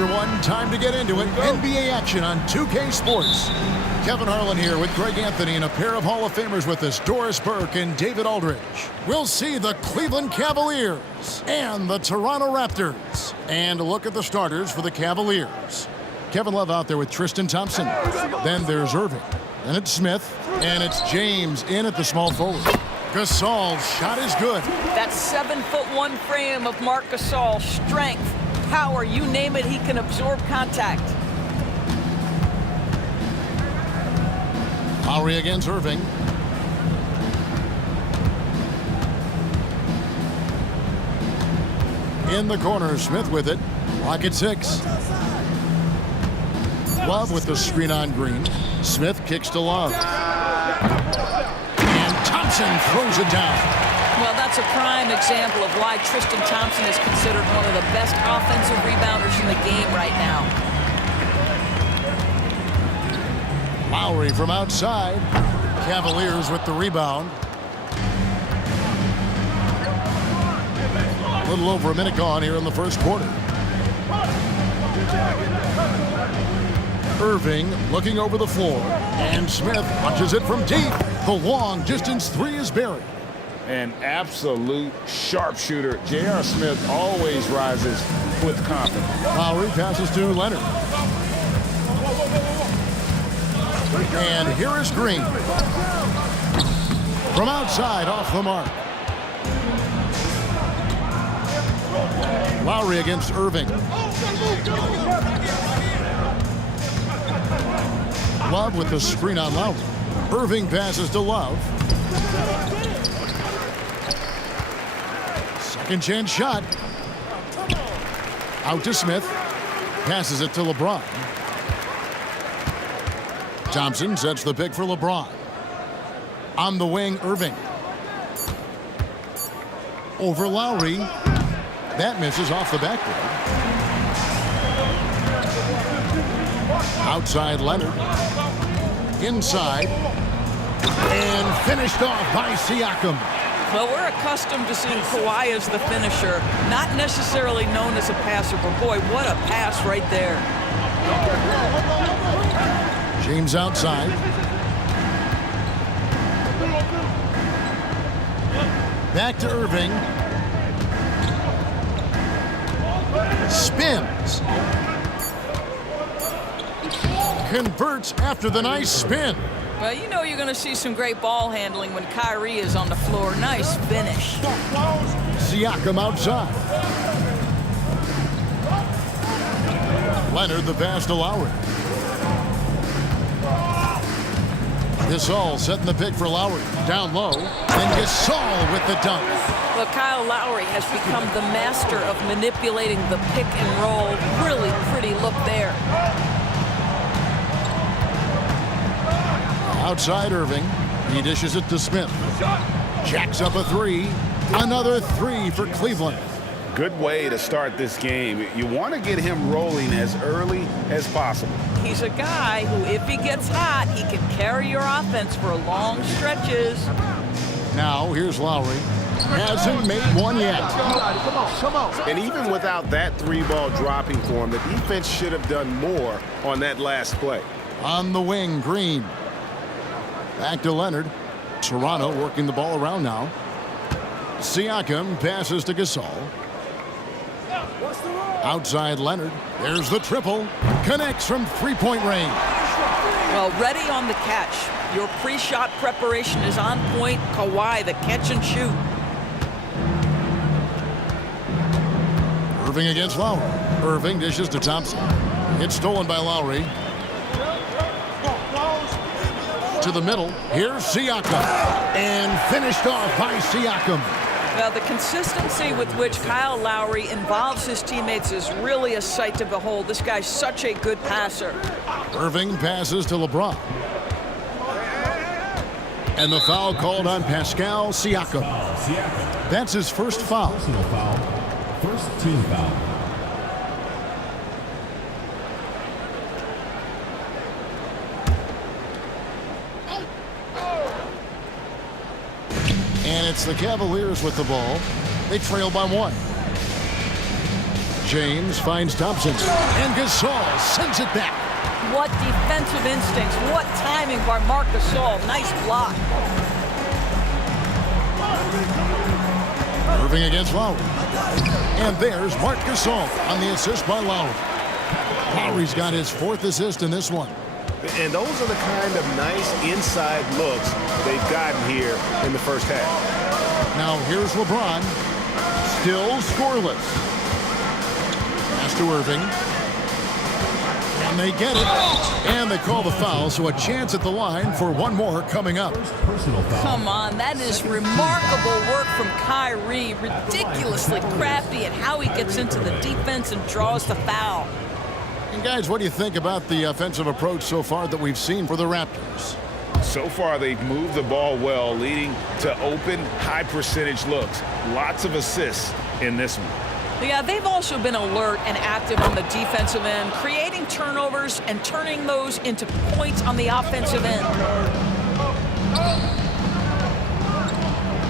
everyone. Time to get into it. NBA action on 2K Sports. Kevin Harlan here with Greg Anthony and a pair of Hall of Famers with us, Doris Burke and David Aldridge. We'll see the Cleveland Cavaliers and the Toronto Raptors. And a look at the starters for the Cavaliers. Kevin Love out there with Tristan Thompson. Then there's Irving. Then it's Smith. And it's James in at the small forward. Gasol's shot is good. That 7'1" frame of Marc Gasol, strength, power, you name it, he can absorb contact. Lowry against Irving. In the corner, Smith with it. Lock at 6. Love with the screen on Green. Smith kicks to Love. And Thompson throws it down. Well, that's a prime example of why Tristan Thompson is considered one of the best offensive rebounders in the game right now. Lowry from outside. Cavaliers with the rebound. A little over a minute gone here in the first quarter. Irving looking over the floor. And Smith punches it from deep. The long distance three is buried. An absolute sharpshooter. J.R. Smith always rises with confidence. Lowry passes to Leonard. And here is Green. From outside, off the mark. Lowry against Irving. Love with the screen on Lowry. Irving passes to Love. Second chance shot. Out to Smith. Passes it to LeBron. Thompson sets the pick for LeBron. On the wing, Irving. Over Lowry. That misses off the backboard. Outside Leonard. Inside. And finished off by Siakam. Well, we're accustomed to seeing Kawhi as the finisher, not necessarily known as a passer, but boy, what a pass right there. James outside. Back to Irving. Spins. Converts after the nice spin. Well, you know you're going to see some great ball handling when Kyrie is on the floor. Nice finish. Siakam outside. Leonard the pass to Lowry. Gasol setting the pick for Lowry. Down low. And Gasol with the dunk. Well, Kyle Lowry has become the master of manipulating the pick and roll. Really pretty look there. Outside Irving. He dishes it to Smith. Jacks up a three. Another three for Cleveland. Good way to start this game. You want to get him rolling as early as possible. He's a guy who, if he gets hot, he can carry your offense for long stretches. Now, here's Lowry. Hasn't made one yet. Come on. And even without that three-ball dropping for him, the defense should have done more on that last play. On the wing, Green. Back to Leonard. Toronto working the ball around now. Siakam passes to Gasol. Outside Leonard. There's the triple. Connects from three-point range. Well, ready on the catch. Your pre-shot preparation is on point. Kawhi, the catch and shoot. Irving against Lowry. Irving dishes to Thompson. It's stolen by Lowry. To the middle. Here's Siakam. And finished off by Siakam. Well, the consistency with which Kyle Lowry involves his teammates is really a sight to behold. This guy's such a good passer. Irving passes to LeBron. And the foul called on Pascal Siakam. That's his first foul. Personal foul. First team foul. And it's the Cavaliers with the ball. They trail by one. James finds Thompson. And Gasol sends it back. What defensive instincts. What timing by Marc Gasol. Nice block. Irving against Lowry. And there's Marc Gasol on the assist by Lowry. Lowry's got his 4th assist in this one. And those are the kind of nice inside looks they've gotten here in the first half. Now here's LeBron. Still scoreless. Pass to Irving. And they get it. And they call the foul, so a chance at the line for one more coming up. Personal foul. Come on, that is remarkable work from Kyrie. Ridiculously crafty at how he gets into the defense and draws the foul. And guys, what do you think about the offensive approach so far that we've seen for the Raptors? So far, they've moved the ball well, leading to open, high-percentage looks. Lots of assists in this one. Yeah, they've also been alert and active on the defensive end, creating turnovers and turning those into points on the offensive end.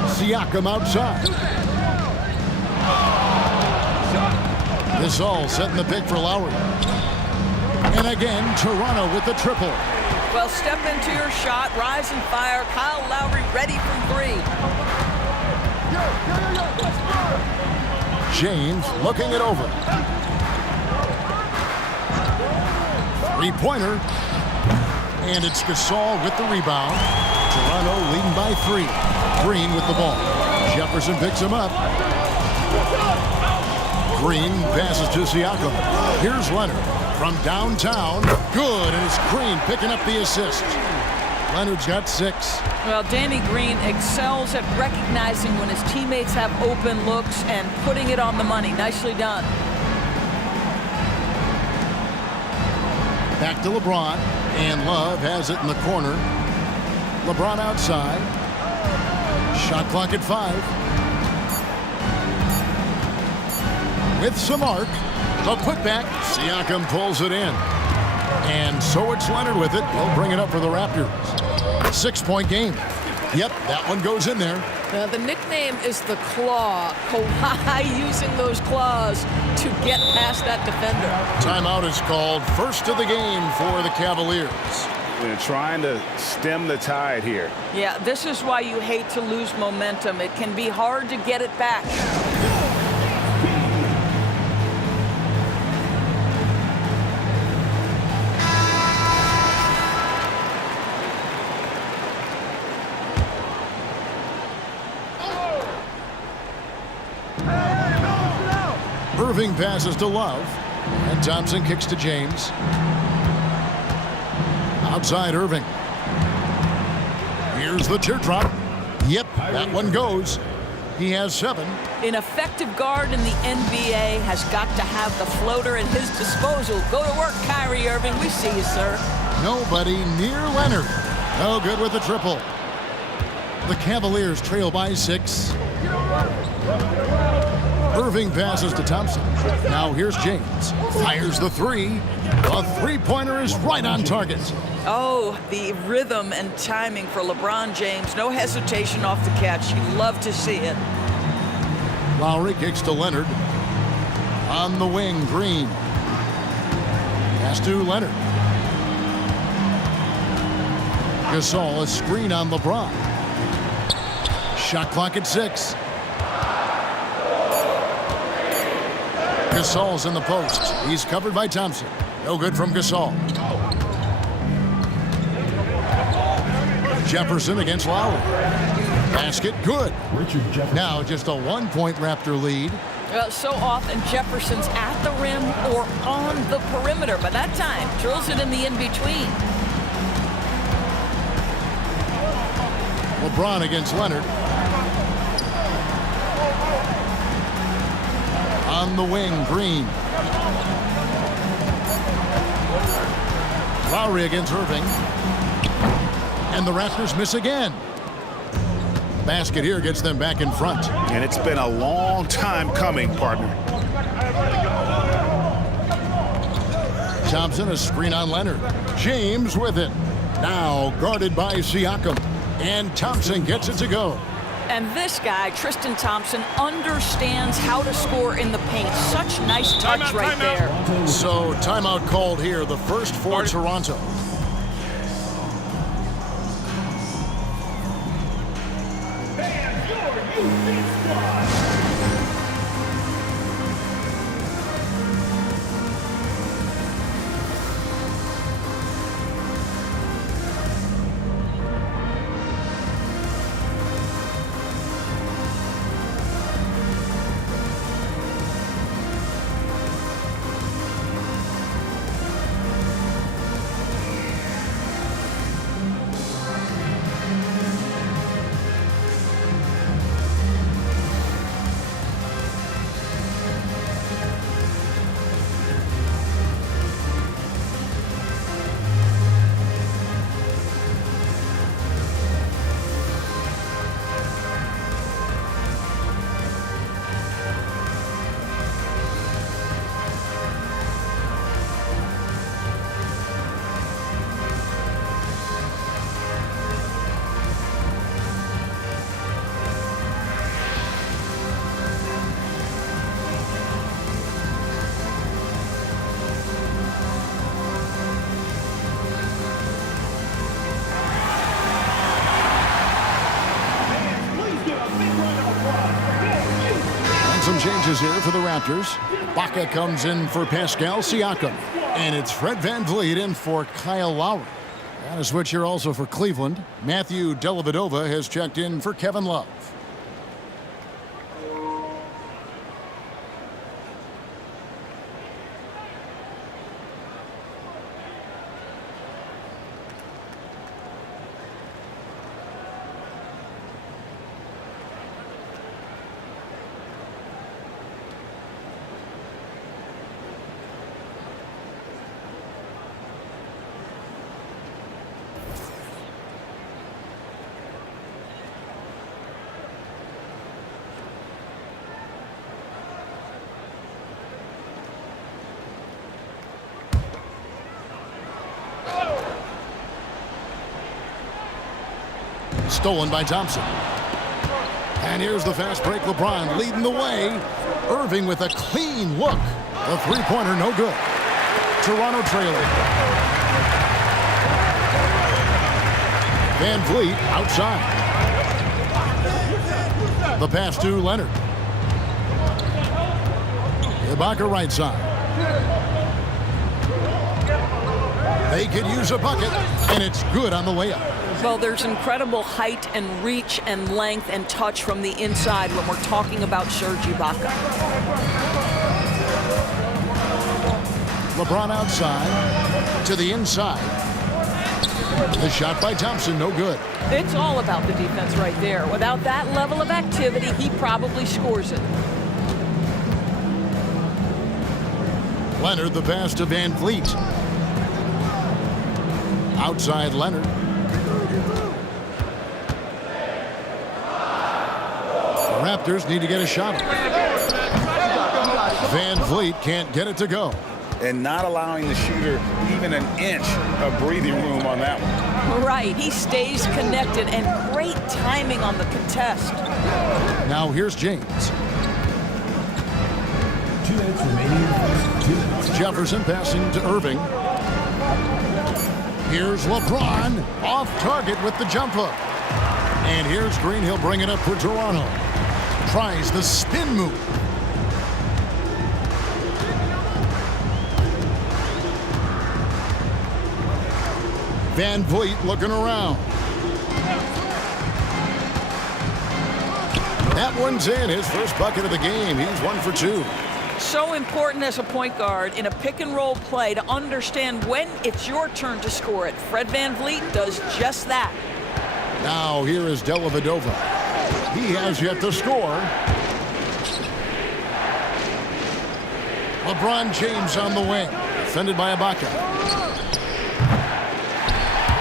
Siakam outside. Gasol setting the pick for Lowry. And again, Toronto with the triple. Well, step into your shot, rise and fire. Kyle Lowry ready from 3. James looking it over. 3-pointer. And it's Gasol with the rebound. Toronto leading by 3. Green with the ball. Jefferson picks him up. Green passes to Siakam. Here's Leonard from downtown. Good, and it's Green picking up the assist. Leonard's got 6. Well, Danny Green excels at recognizing when his teammates have open looks and putting it on the money. Nicely done. Back to LeBron, and Love has it in the corner. LeBron outside. Shot clock at 5. With some arc, the putback. Siakam pulls it in. And so it's Leonard with it. He'll bring it up for the Raptors. 6-point game. Yep, that one goes in there. The nickname is the Claw. Kawhi using those claws to get past that defender. Timeout is called. First of the game for the Cavaliers. They're trying to stem the tide here. Yeah, this is why you hate to lose momentum. It can be hard to get it back. Irving passes to Love, and Thompson kicks to James. Outside Irving. Here's the teardrop. Yep, that one goes. He has 7. An effective guard in the NBA has got to have the floater at his disposal. Go to work, Kyrie Irving. We see you, sir. Nobody near Leonard. No good with the triple. The Cavaliers trail by 6. Irving passes to Thompson. Now here's James. Fires the 3. The 3-pointer is right on target. Oh, the rhythm and timing for LeBron James. No hesitation off the catch. You love to see it. Lowry kicks to Leonard. On the wing, Green. Pass to Leonard. Gasol, a screen on LeBron. Shot clock at 6. Gasol's in the post. He's covered by Thompson. No good from Gasol. Jefferson against Lowry. Basket good. Now just a 1-point Raptor lead. So often Jefferson's at the rim or on the perimeter, but that time drills it in the in-between. LeBron against Leonard. On the wing, Green. Lowry against Irving. And the Raptors miss again. Basket here gets them back in front. And it's been a long time coming, partner. Thompson, a screen on Leonard. James with it. Now guarded by Siakam. And Thompson gets it to go. And this guy, Tristan Thompson, understands how to score in the paint. Such nice touch right there. So timeout called here, the first for Toronto. Some changes here for the Raptors. Baca comes in for Pascal Siakam. And it's Fred VanVleet in for Kyle Lowry. And a switch here also for Cleveland. Matthew Dellavedova has checked in for Kevin Love. Stolen by Thompson. And here's the fast break. LeBron leading the way. Irving with a clean look. The three-pointer no good. Toronto trailing. VanVleet outside. The pass to Leonard. Ibaka right side. They could use a bucket, and it's good on the layup. Well, there's incredible height and reach and length and touch from the inside when we're talking about Serge Ibaka. LeBron outside to the inside. The shot by Thompson, no good. It's all about the defense right there. Without that level of activity, he probably scores it. Leonard, the pass to VanVleet. Outside Leonard. The Raptors need to get a shot. VanVleet can't get it to go. And not allowing the shooter even an inch of breathing room on that one. Right, he stays connected, and great timing on the contest. Now here's James. 2 minutes remaining in the first 2 minutes. Jefferson passing to Irving. Here's LeBron off target with the jump hook. And here's Green. He'll bring it up for Toronto. Tries the spin move. VanVleet looking around. That one's in. His first bucket of the game. He's 1 for 2. So important as a point guard in a pick and roll play to understand when it's your turn to score it. Fred VanVleet does just that. Now here is Dellavedova. He has yet to score. LeBron James on the wing. Defended by Ibaka.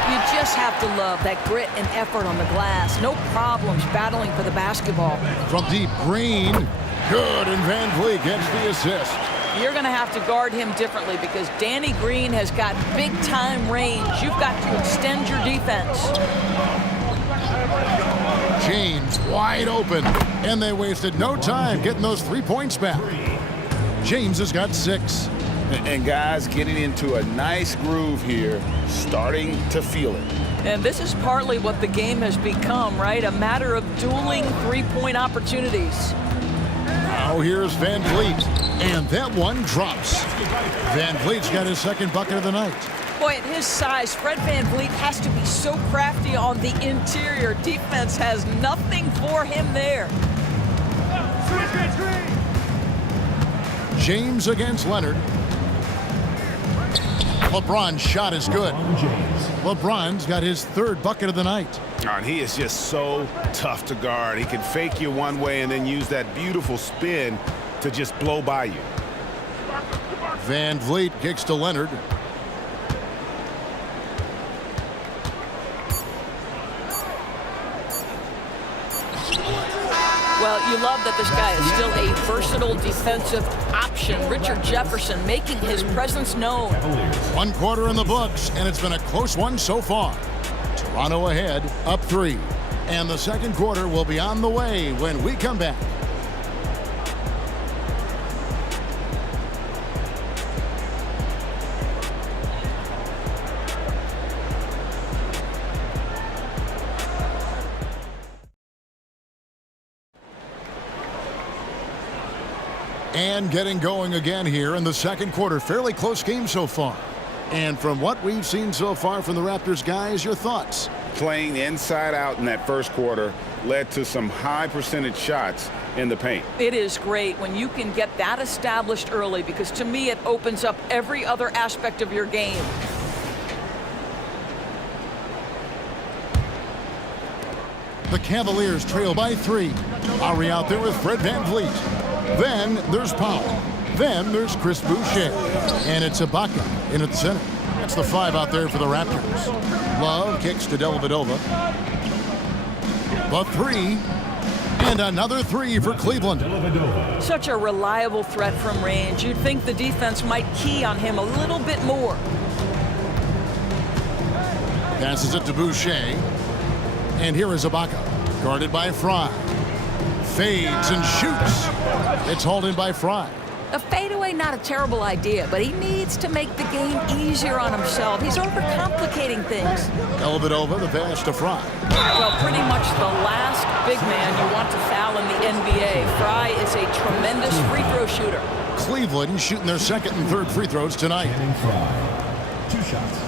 You just have to love that grit and effort on the glass. No problems battling for the basketball. From deep, Green. Good, and VanVleet gets the assist. You're going to have to guard him differently because Danny Green has got big-time range. You've got to extend your defense. James wide open, and they wasted no time getting those 3 points back. James has got 6. And guys getting into a nice groove here, starting to feel it. And this is partly what the game has become, right? A matter of dueling 3-point opportunities. Now here's Van Vliet, and that one drops. Van Vliet's got his second bucket of the night. Boy, at his size, Fred Van Vliet has to be so crafty on the interior. Defense has nothing for him there. James against Leonard. LeBron's shot is good. LeBron's got his 3rd bucket of the night. And he is just so tough to guard. He can fake you one way and then use that beautiful spin to just blow by you. Van Vliet kicks to Leonard. Well, you love that this guy is still a versatile defensive option. Richard Jefferson making his presence known. 1 quarter in the books, and it's been a close one so far. Toronto ahead, up 3. And the second quarter will be on the way when we come back. And getting going again here in the second quarter. Fairly close game so far. And from what we've seen so far from the Raptors, guys, your thoughts? Playing inside out in that first quarter led to some high percentage shots in the paint. It is great when you can get that established early, because to me it opens up every other aspect of your game. The Cavaliers trail by 3. Ari out there with Fred Van Vliet. Then there's Powell. Then there's Chris Boucher. And it's Ibaka in at the center. That's the 5 out there for the Raptors. Love kicks to Dellavedova. The 3. And another 3 for Cleveland. Such a reliable threat from range. You'd think the defense might key on him a little bit more. Passes it to Boucher. And here is Ibaka, guarded by Fry. Fades and shoots. It's hauled in by Fry. A fadeaway, not a terrible idea, but he needs to make the game easier on himself. He's overcomplicating things. Dellavedova, the pass to Fry. Well, pretty much the last big man you want to foul in the NBA. Fry is a tremendous free throw shooter. Cleveland shooting their second and third free throws tonight. Fry. 2 shots.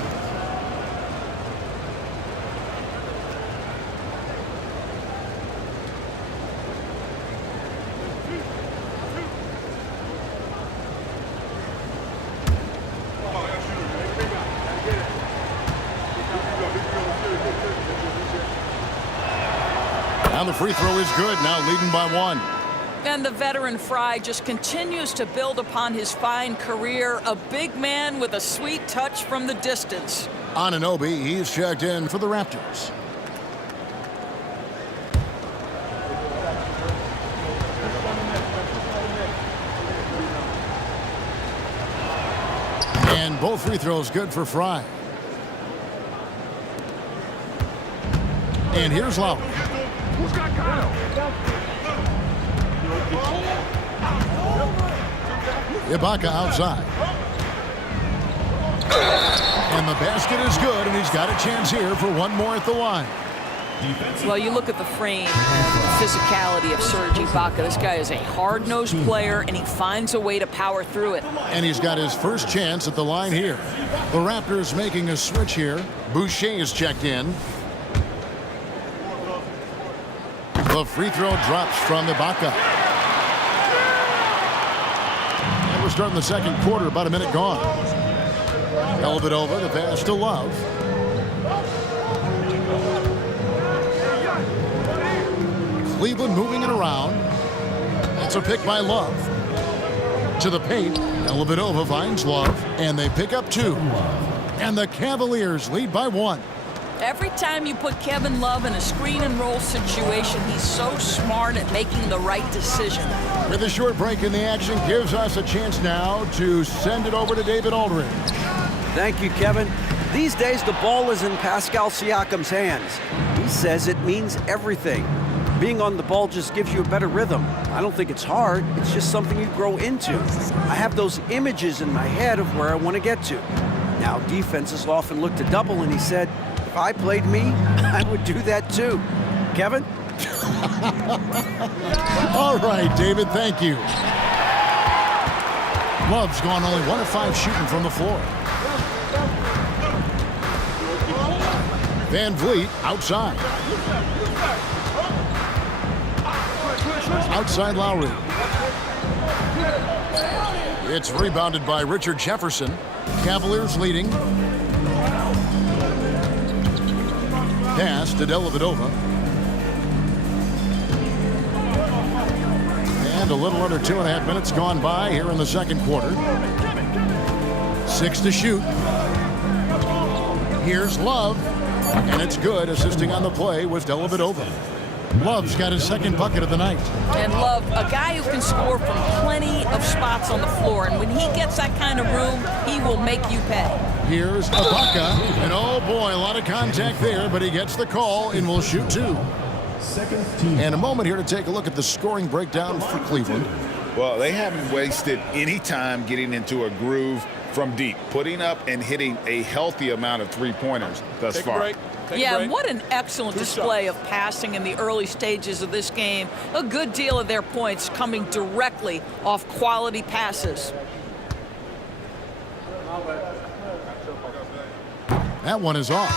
Now the free throw is good, now leading by 1. And the veteran Fry just continues to build upon his fine career. A big man with a sweet touch from the distance. Anunoby, he's checked in for the Raptors. And both free throws good for Fry. And here's Lowry. Ibaka outside. And the basket is good, and he's got a chance here for one more at the line. Well, you look at the frame and physicality of Serge Ibaka. This guy is a hard-nosed player, and he finds a way to power through it. And he's got his first chance at the line here. The Raptors making a switch here. Boucher is checked in. The free throw drops from Ibaka. And we're starting the second quarter, about a minute gone. Dellavedova, the pass to Love. Cleveland moving it around. That's a pick by Love. To the paint, Dellavedova finds Love, and they pick up 2. And the Cavaliers lead by 1. Every time you put Kevin Love in a screen and roll situation, he's so smart at making the right decision. With a short break in the action, gives us a chance now to send it over to David Aldridge. Thank you, Kevin. These days, the ball is in Pascal Siakam's hands. He says it means everything. Being on the ball just gives you a better rhythm. I don't think it's hard. It's just something you grow into. I have those images in my head of where I want to get to. Now, defenses often look to double, and he said, if I played me, I would do that too. Kevin? All right, David, thank you. Love's gone only 1 of 5 shooting from the floor. Van Vliet outside. Outside Lowry. It's rebounded by Richard Jefferson. Cavaliers leading. Pass to Dellavedova. And a little under 2.5 minutes gone by here in the second quarter. 6 to shoot. Here's Love. And it's good. Assisting on the play was Dellavedova. Love's got his second bucket of the night. And Love, a guy who can score from plenty of spots on the floor. And when he gets that kind of room, he will make you pay. Here's Ibaka. And oh boy, a lot of contact there, but he gets the call and will shoot 2. Second team. And a moment here to take a look at the scoring breakdown for Cleveland. Well, they haven't wasted any time getting into a groove from deep, putting up and hitting a healthy amount of three-pointers thus far. Yeah, what an excellent display of passing in the early stages of this game. A good deal of their points coming directly off quality passes. That one is off.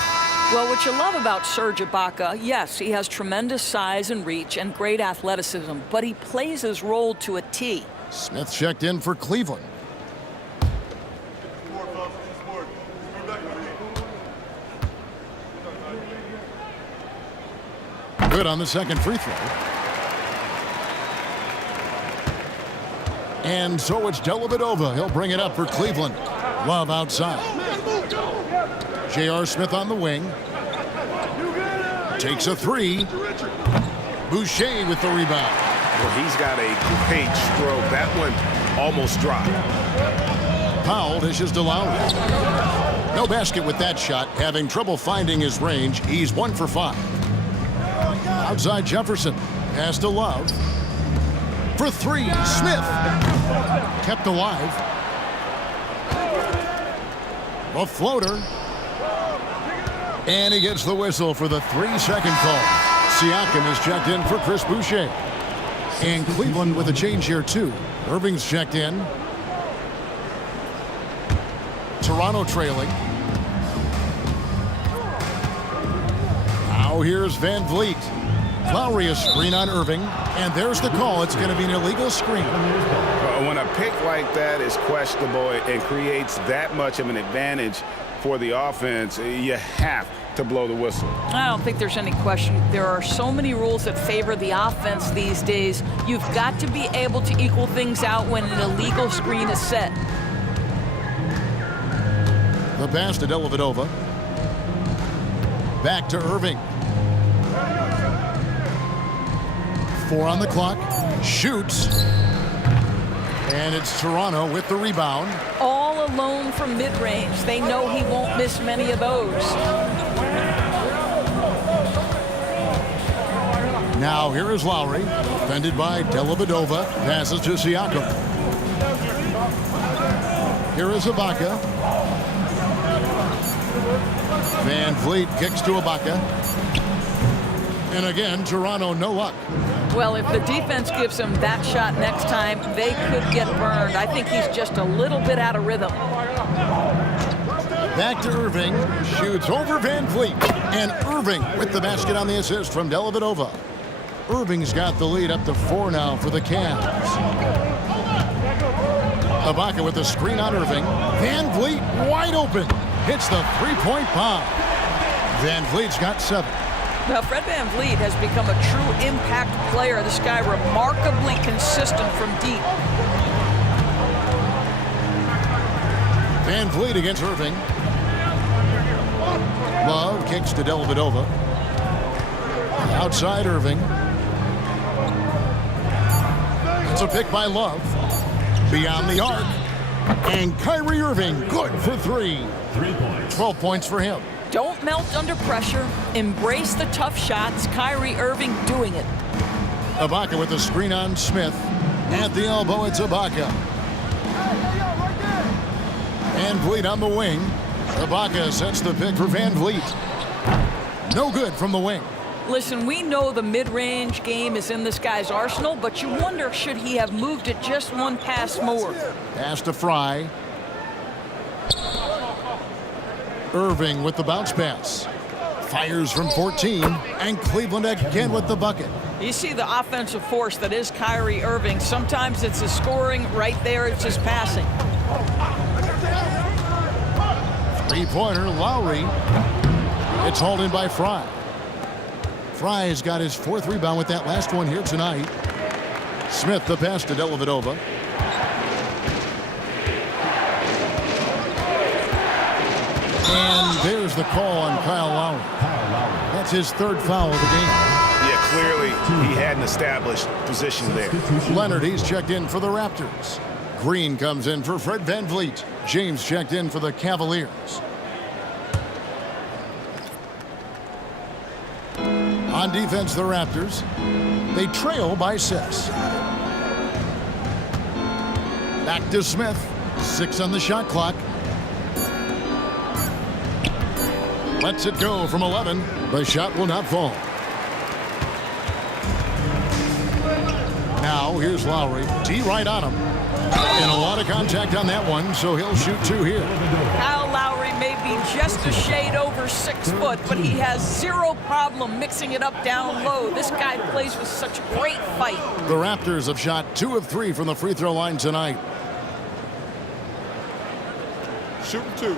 Well, what you love about Serge Ibaka, yes, he has tremendous size and reach and great athleticism, but he plays his role to a T. Smith checked in for Cleveland. Good on the second free throw. And so it's Dellavedova. He'll bring it up for Cleveland. Love outside. J.R. Smith on the wing. Takes a 3. Boucher with the rebound. Well, he's got a great stroke. That one almost dropped. Powell dishes to Lowry. No basket with that shot. Having trouble finding his range. He's 1 for 5. Outside Jefferson. Pass to Love. For 3. Smith. Kept alive. A floater. And he gets the whistle for the 3-second call. Siakam is checked in for Chris Boucher. And Cleveland with a change here too. Irving's checked in. Toronto trailing. Now here's Van Vliet. Lowry a screen on Irving. And there's the call. It's going to be an illegal screen. When a pick like that is questionable and creates that much of an advantage for the offense, you have to blow the whistle. I don't think there's any question. There are so many rules that favor the offense these days. You've got to be able to equal things out when an illegal screen is set. The pass to Dellavedova. Back to Irving. 4 on the clock. Shoots. And it's Toronto with the rebound. All alone from mid-range. They know he won't miss many of those. Now here is Lowry. Defended by Dellavedova. Passes to Siakam. Here is Ibaka. Van Vliet kicks to Ibaka. And again, Toronto no luck. Well, if the defense gives him that shot next time, they could get burned. I think he's just a little bit out of rhythm. Back to Irving. Shoots over Van Vliet. And Irving with the basket on the assist from Dellavedova. Irving's got the lead up to 4 now for the Cavs. Ibaka with the screen on Irving. Van Vliet wide open. Hits the three-point bomb. Van Vliet's got 7. Well, Fred Van Vliet has become a true impact player. This guy remarkably consistent from deep. Van Vliet against Irving. Love kicks to Dellavedova. Outside Irving. It's a pick by Love. Beyond the arc. And Kyrie Irving good for 3. 3 points. 12 points for him. Don't melt under pressure. Embrace the tough shots. Kyrie Irving doing it. Ibaka with the screen on Smith. At the elbow, it's Ibaka. Van Vliet on the wing. Ibaka sets the pick for Van Vliet. No good from the wing. Listen, we know the mid-range game is in this guy's arsenal, but you wonder, should he have moved it just one pass more? Pass to Fry. Irving with the bounce pass. Fires from 14, and Cleveland again with the bucket. You see the offensive force that is Kyrie Irving. Sometimes it's his scoring. Right there, it's his passing. Three-pointer, Lowry. It's hauled in by Fry. Fry's got his 4th rebound with that last one here tonight. Smith the pass to Dellavedova. And there's the call on Kyle Lowry. That's his 3rd foul of the game. Yeah, clearly he had an established position there. Leonard, he's checked in for the Raptors. Green comes in for Fred VanVleet. James checked in for the Cavaliers. On defense, the Raptors. They trail by 6. Back to Smith. 6 on the shot clock. Lets it go from 11. The shot will not fall. Now, here's Lowry. D right on him. And a lot of contact on that one, so he'll shoot 2 here. Kyle Lowry may be just a shade over 6 foot, but he has zero problem mixing it up down low. This guy plays with such great fight. The Raptors have shot 2 of 3 from the free throw line tonight. Shooting 2.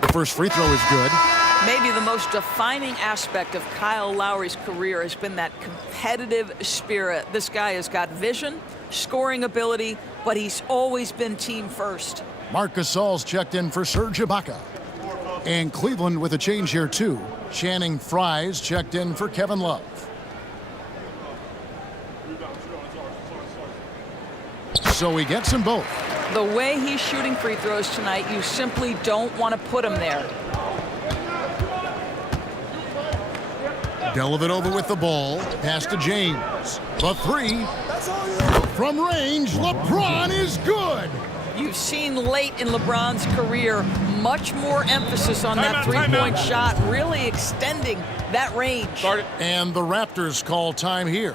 The first free throw is good. Maybe the most defining aspect of Kyle Lowry's career has been that competitive spirit. This guy has got vision, scoring ability, but he's always been team first. Marc Gasol's checked in for Serge Ibaka. And Cleveland with a change here too. Channing Frye's checked in for Kevin Love. So he gets them both. The way he's shooting free throws tonight, you simply don't want to put him there. Dellavedova with the ball. Pass to James. The 3. From range, LeBron is good. You've seen late in LeBron's career much more emphasis on that three-point shot, really extending that range. And the Raptors call time here.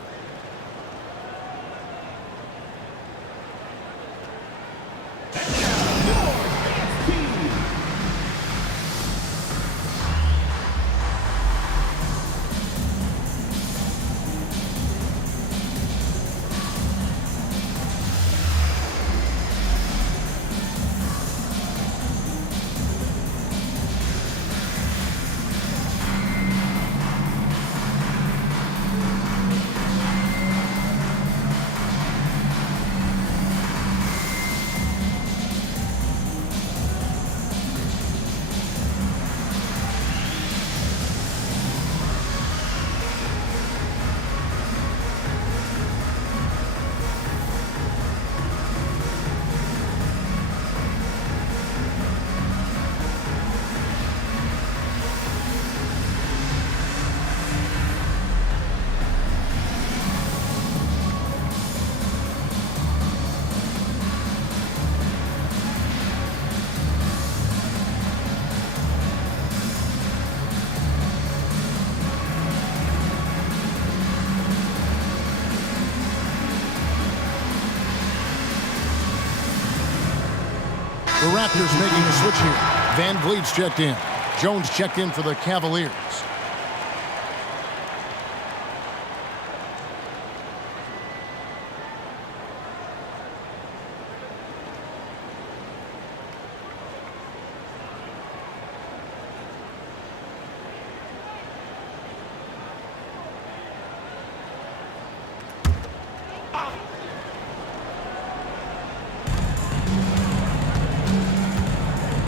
The Raptors making a switch here. Van Vliet's checked in. Jones checked in for the Cavaliers.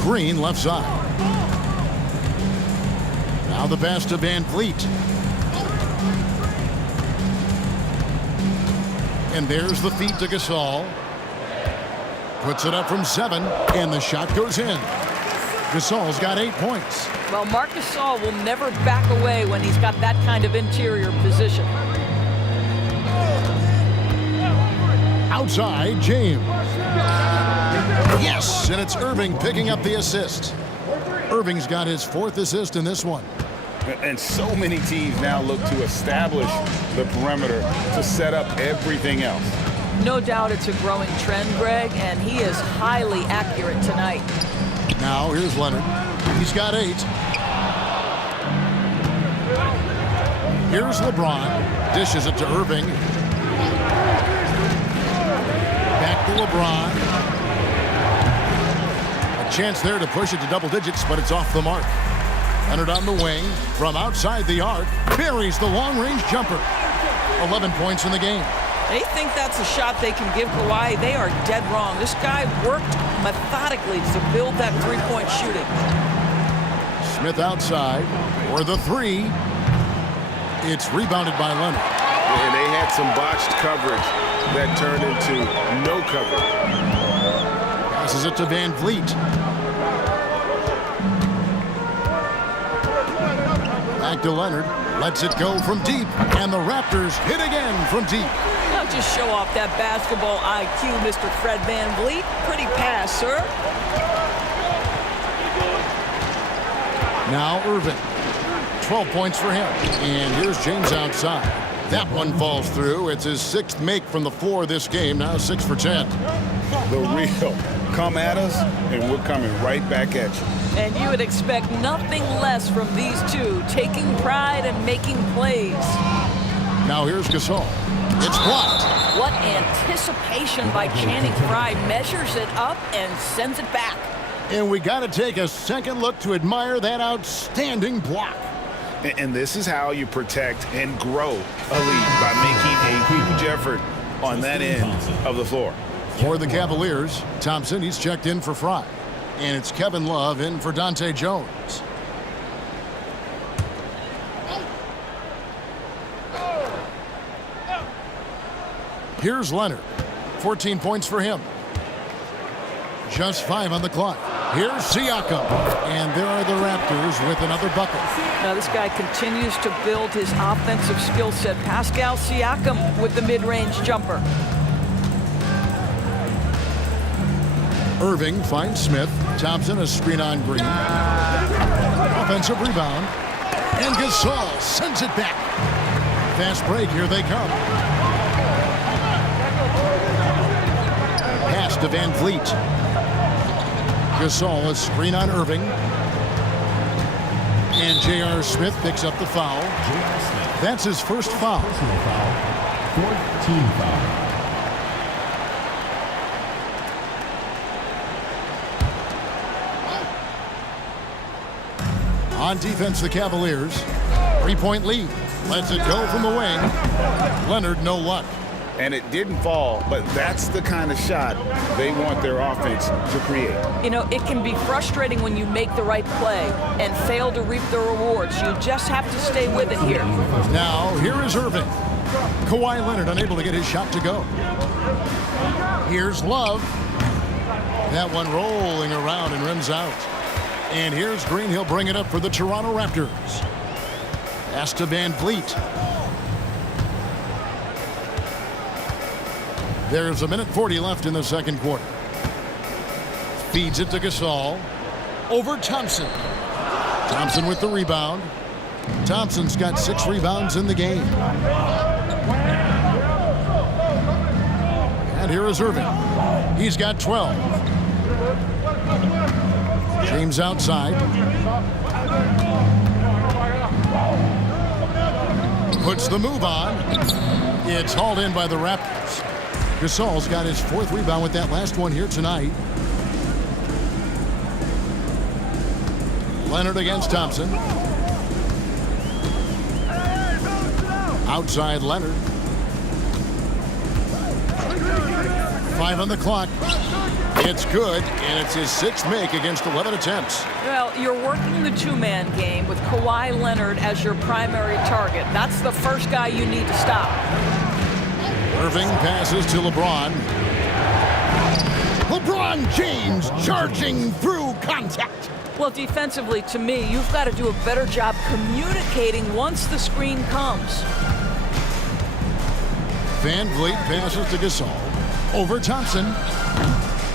Green left side. Now the pass to Van Vliet. And there's the feed to Gasol. Puts it up from 7, and the shot goes in. Gasol's got 8 points. Well, Marc Gasol will never back away when he's got that kind of interior position. Outside, James. Yes, and it's Irving picking up the assist. Irving's got his 4th assist in this one. And so many teams now look to establish the perimeter to set up everything else. No doubt it's a growing trend, Greg, and he is highly accurate tonight. Now here's Leonard. He's got 8. Here's LeBron. Dishes it to Irving. Back to LeBron. A chance there to push it to double digits, but it's off the mark. Leonard on the wing. From outside the arc. Buries the long-range jumper. 11 points in the game. They think that's a shot they can give Kawhi. They are dead wrong. This guy worked methodically to build that three-point shooting. Smith outside for the 3. It's rebounded by Leonard. And they had some botched coverage that turned into no coverage. Passes it to Van Vliet. Back to Leonard. Lets it go from deep. And the Raptors hit again from deep. Now just show off that basketball IQ, Mr. Fred Van Vliet. Pretty pass, sir. Now Irving. 12 points for him. And here's James outside. That one falls through. It's his 6th make from the floor this game. Now 6 for 10. The real come at us, and we're coming right back at you. And you would expect nothing less from these two, taking pride and making plays. Now here's Gasol. It's blocked. What anticipation by Channing Frye. Measures it up and sends it back. And we got to take a second look to admire that outstanding block. And this is how you protect and grow a lead, by making a huge effort on that end of the floor. For the Cavaliers, Thompson, he's checked in for Frye. And it's Kevin Love in for Dante Jones. Here's Leonard. 14 points for him. Just 5 on the clock. Here's Siakam. And there are the Raptors with another bucket. Now this guy continues to build his offensive skill set. Pascal Siakam with the mid-range jumper. Irving finds Smith. Thompson a screen on Green. Offensive rebound. And Gasol sends it back. Fast break, here they come. Pass to Van Vliet. Gasol a screen on Irving. And J.R. Smith picks up the foul. That's his first foul. Personal foul. 14 foul. On defense, the Cavaliers. 3-point lead. Lets it go from the wing. Leonard, no luck. And it didn't fall, but that's the kind of shot they want their offense to create. You know, it can be frustrating when you make the right play and fail to reap the rewards. You just have to stay with it here. Now, here is Irving. Kawhi Leonard unable to get his shot to go. Here's Love. That one rolling around and rims out. And here's Green. He'll bring it up for the Toronto Raptors. Pass to Van Vliet. There's 1:40 left in the second quarter. Feeds it to Gasol. Over Thompson. Thompson with the rebound. Thompson's got 6 rebounds in the game. And here is Irving. He's got 12. James outside. Puts the move on. It's hauled in by the Raptors. Gasol's got his 4th rebound with that last one here tonight. Leonard against Thompson. Outside Leonard. 5 on the clock. It's good, and it's his 6th make against 11 attempts. Well, you're working the two-man game with Kawhi Leonard as your primary target. That's the first guy you need to stop. Irving passes to LeBron. LeBron James charging through contact. Well, defensively, to me, you've got to do a better job communicating once the screen comes. Van Vliet passes to Gasol. Over Thompson.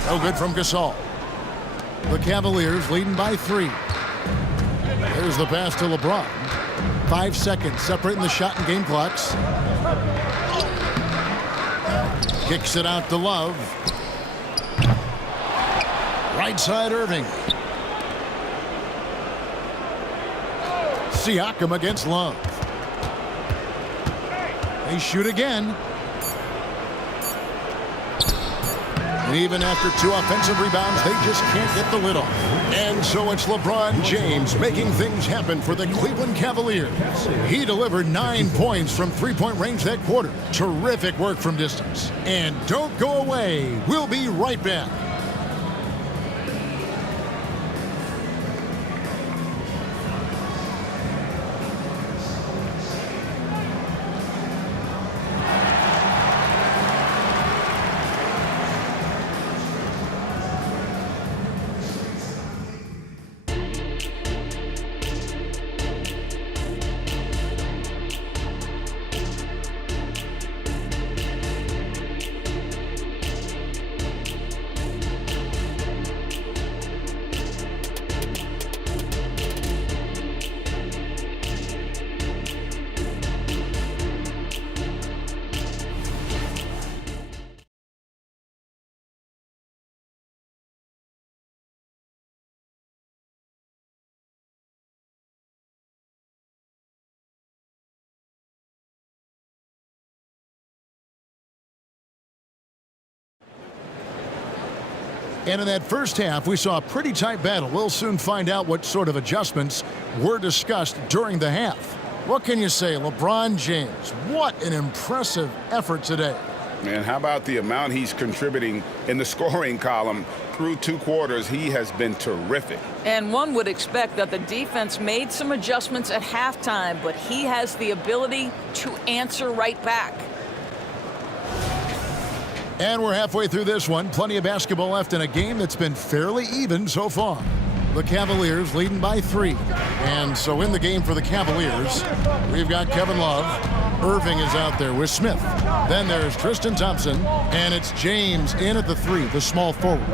No good from Gasol. The Cavaliers leading by 3. There's the pass to LeBron. 5 seconds separating the shot and game clocks. Kicks it out to Love. Right side Irving. Siakam against Love. They shoot again. And even after 2 offensive rebounds, they just can't get the lid off. And so it's LeBron James making things happen for the Cleveland Cavaliers. He delivered 9 points from three-point range that quarter. Terrific work from distance. And don't go away. We'll be right back. And in that first half, we saw a pretty tight battle. We'll soon find out what sort of adjustments were discussed during the half. What can you say, LeBron James? What an impressive effort today. Man, how about the amount he's contributing in the scoring column? Through 2 quarters, he has been terrific. And one would expect that the defense made some adjustments at halftime, but he has the ability to answer right back. And we're halfway through this one. Plenty of basketball left in a game that's been fairly even so far. The Cavaliers leading by 3. And so in the game for the Cavaliers, we've got Kevin Love. Irving is out there with Smith. Then there's Tristan Thompson. And it's James in at the 3, the small forward.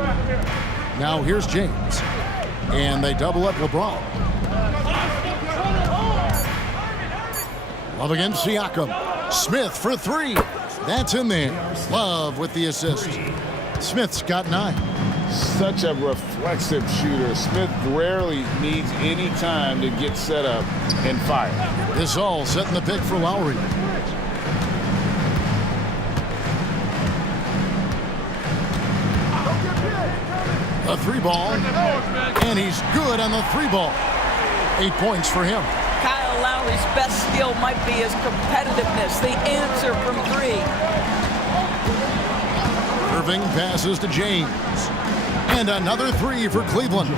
Now here's James. And they double up LeBron. Love against Siakam. Smith for 3. That's in there. Love with the assist. Smith's got 9. Such a reflexive shooter. Smith rarely needs any time to get set up and fire. This all setting the pick for Lowry. A 3-ball. And he's good on the 3-ball. 8 points for him. Kyle Lowry's best skill might be his competitiveness, the answer from 3. Irving passes to James. And another 3 for Cleveland.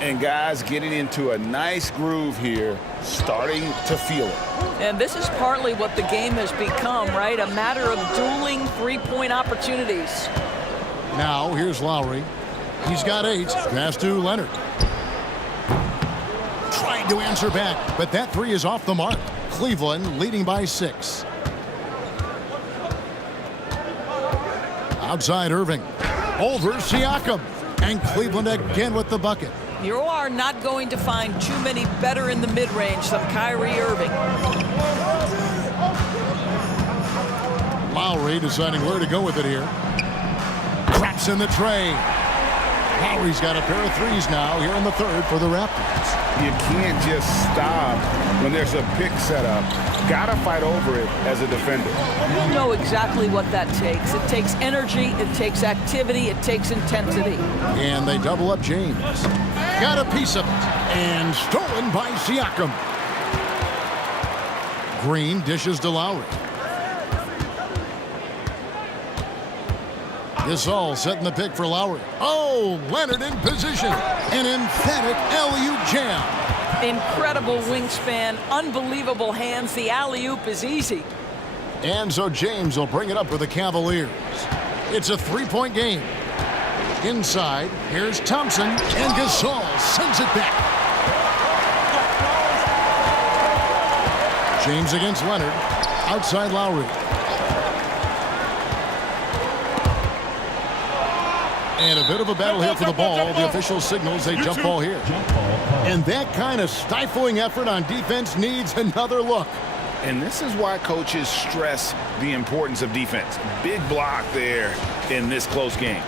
And guys getting into a nice groove here, starting to feel it. And this is partly what the game has become, right? A matter of dueling 3-point opportunities. Now here's Lowry. He's got 8. Pass to Leonard. Trying to answer back, but that 3 is off the mark. Cleveland leading by 6. Outside Irving. Over Siakam. And Cleveland again with the bucket. You are not going to find too many better in the mid-range than Kyrie Irving. Lowry deciding where to go with it here. Traps in the tray. Lowry's got a pair of 3s now here in the 3rd for the Raptors. You can't just stop when there's a pick set up. Gotta fight over it as a defender. You know exactly what that takes. It takes energy, it takes activity, it takes intensity. And they double up James. Got a piece of it. And stolen by Siakam. Green dishes to Lowry. Gasol setting the pick for Lowry. Oh, Leonard in position. An emphatic alley-oop jam. Incredible wingspan, unbelievable hands. The alley-oop is easy. And so James will bring it up for the Cavaliers. It's a three-point game. Inside, here's Thompson, and Gasol sends it back. James against Leonard. Outside Lowry. And a bit of a battle here for the ball. The official signals a jump ball here. And that kind of stifling effort on defense needs another look. And this is why coaches stress the importance of defense. Big block there in this close game.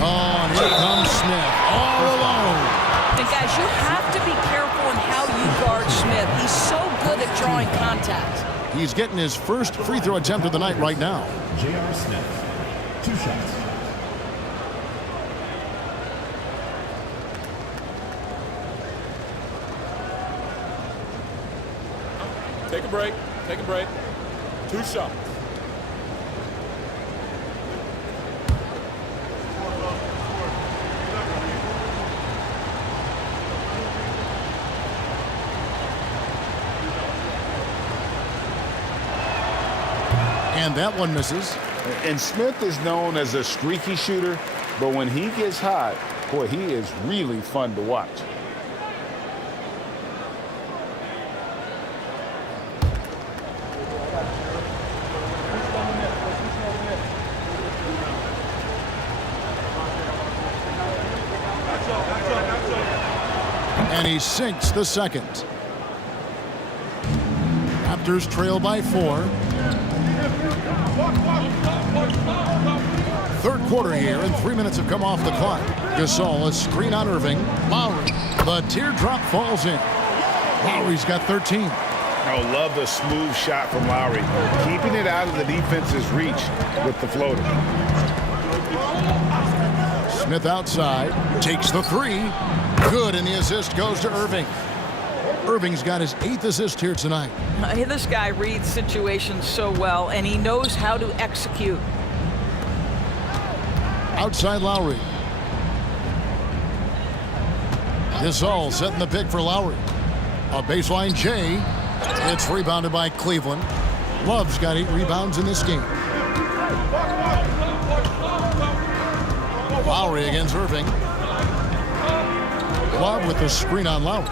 Oh, and here comes Smith, all alone. And guys, you have to be careful in how you guard Smith. He's so good at drawing contact. He's getting his first free throw attempt of the night right now. J.R. Smith, 2 shots. Take a break. Take a break. 2 shots. And that one misses. And Smith is known as a streaky shooter, but when he gets hot, boy, he is really fun to watch. And he sinks the second. Raptors trail by 4. Third quarter here, and 3 minutes have come off the clock. Gasol, a screen on Irving. Lowry, the teardrop falls in. Lowry's got 13. Oh, love the smooth shot from Lowry. Keeping it out of the defense's reach with the floater. Smith outside, takes the 3. Good, and the assist goes to Irving. Irving's got his 8th assist here tonight. This guy reads situations so well, and he knows how to execute. Outside Lowry. Gasol setting the pick for Lowry. A baseline J. It's rebounded by Cleveland. Love's got 8 rebounds in this game. Lowry against Irving. Love with the screen on Lowry.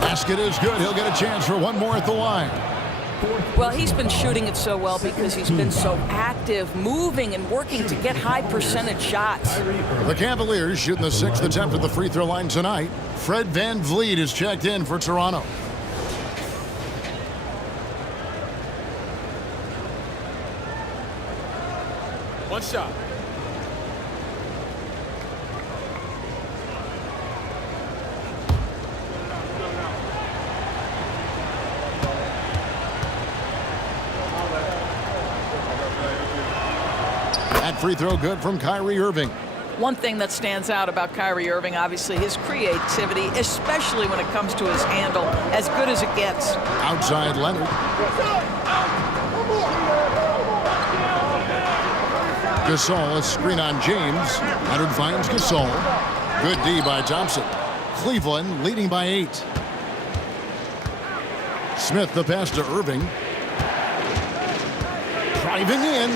Basket is good. He'll get a chance for one more at the line. Well, he's been shooting it so well because he's been so active, moving and working to get high percentage shots. The Cavaliers shooting the 6th attempt at the free throw line tonight. Fred VanVleet is checked in for Toronto. One shot. That free throw good from Kyrie Irving. One thing that stands out about Kyrie Irving, obviously, his creativity, especially when it comes to his handle, as good as it gets. Outside Leonard. Gasol, a screen on James. Leonard finds Gasol. Good D by Thompson. Cleveland leading by 8. Smith the pass to Irving. Driving in.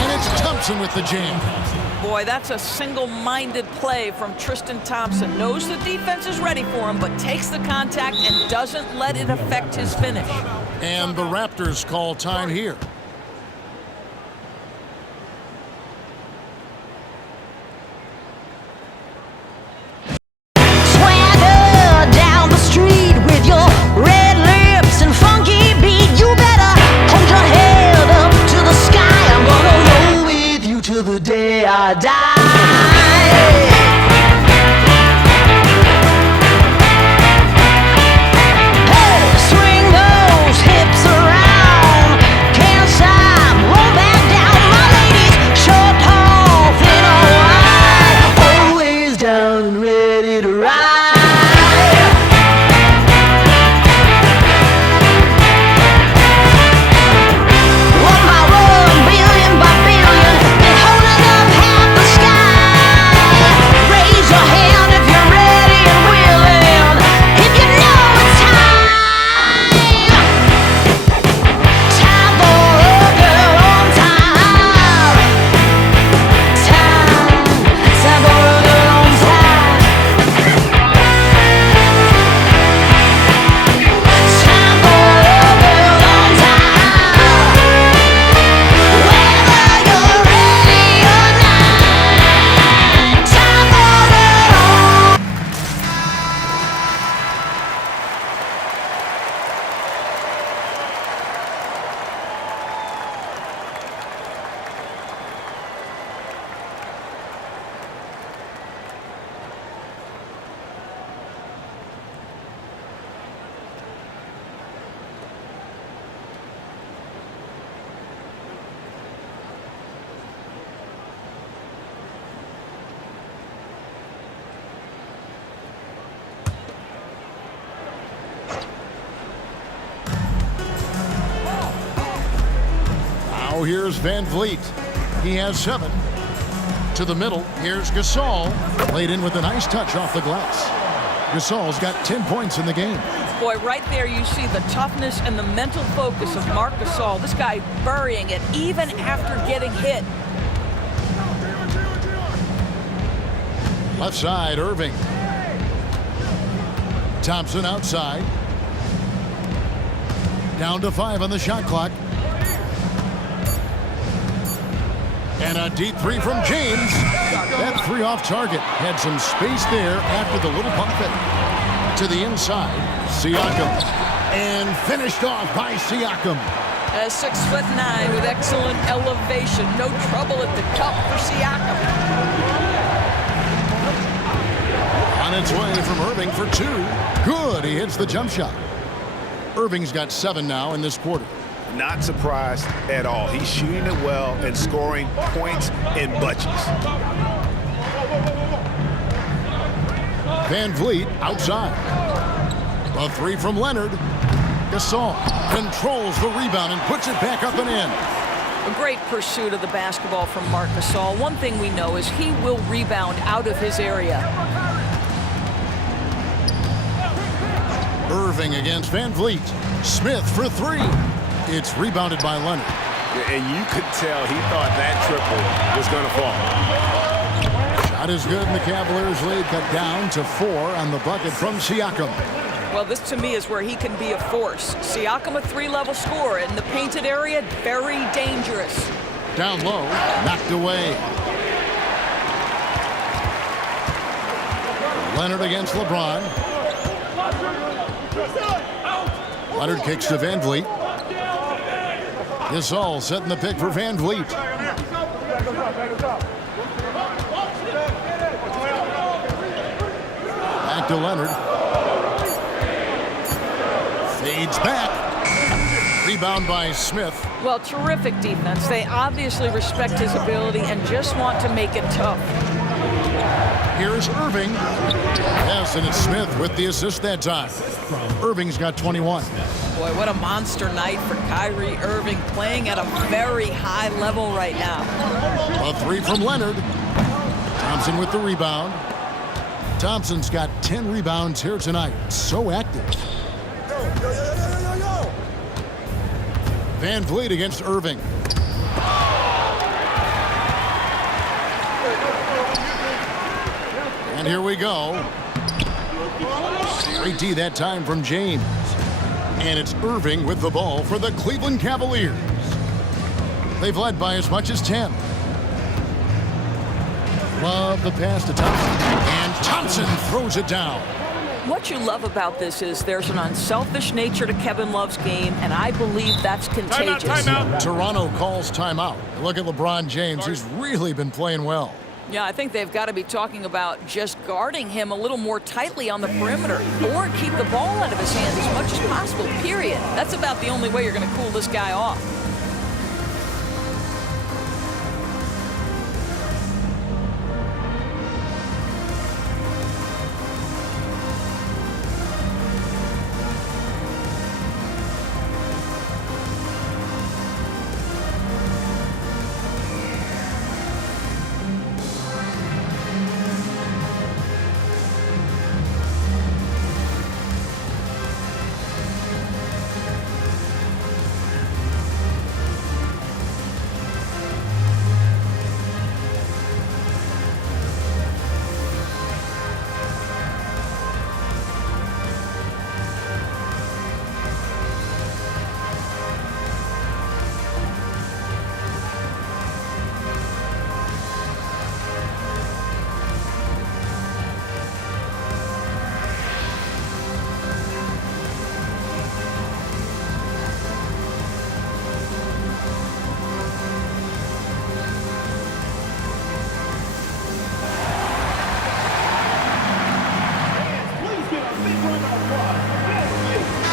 And it's Thompson with the jam. Boy, that's a single-minded play from Tristan Thompson. Knows the defense is ready for him, but takes the contact and doesn't let it affect his finish. And the Raptors call time here. Swagger down the street with your red lips and funky beat. You better hold your head up to the sky. I'm gonna roll with you till the day I die. Hey, swing those hips around. Can't Now here's Van Vliet. He has 7. To the middle, here's Gasol. Laid in with a nice touch off the glass. Gasol's got 10 points in the game. Boy, right there you see the toughness and the mental focus of Marc Gasol. This guy burying it even after getting hit. Left side, Irving. Thompson outside. Down to 5 on the shot clock. And a deep 3 from James. That 3 off target. Had some space there after the little pump fake. To the inside, Siakam. And finished off by Siakam. 6'9" with excellent elevation. No trouble at the cup for Siakam. On its way from Irving for 2. Good, he hits the jump shot. Irving's got 7 now in this quarter. Not surprised at all. He's shooting it well and scoring points in bunches. Van Vliet outside. A 3 from Leonard. Gasol controls the rebound and puts it back up and in. A great pursuit of the basketball from Marc Gasol. One thing we know is he will rebound out of his area. Irving against Van Vliet. Smith for 3. It's rebounded by Leonard. And you could tell he thought that triple was going to fall. Shot is good, and the Cavaliers lead cut down to 4 on the bucket from Siakam. Well, this to me is where he can be a force. Siakam, a 3-level scorer in the painted area, very dangerous. Down low, knocked away. Leonard against LeBron. Leonard kicks to Van Vliet. Gasol setting the pick for Van Vliet. Back to Leonard. Fades back. Rebound by Smith. Well, terrific defense. They obviously respect his ability and just want to make it tough. Here's Irving. Yes, and it's Smith with the assist that time. Irving's got 21. Boy, what a monster night for Kyrie Irving, playing at a very high level right now. A 3 from Leonard. Thompson with the rebound. Thompson's got 10 rebounds here tonight. So active. Van Vliet against Irving. And here we go. Great D that time from James. And it's Irving with the ball for the Cleveland Cavaliers. They've led by as much as 10. Love the pass to Thompson. And Thompson throws it down. What you love about this is there's an unselfish nature to Kevin Love's game, and I believe that's contagious. Timeout. Toronto calls timeout. Look at LeBron James. He's really been playing well. Yeah, I think they've got to be talking about just guarding him a little more tightly on the perimeter or keep the ball out of his hands as much as possible, period. That's about the only way you're going to cool this guy off.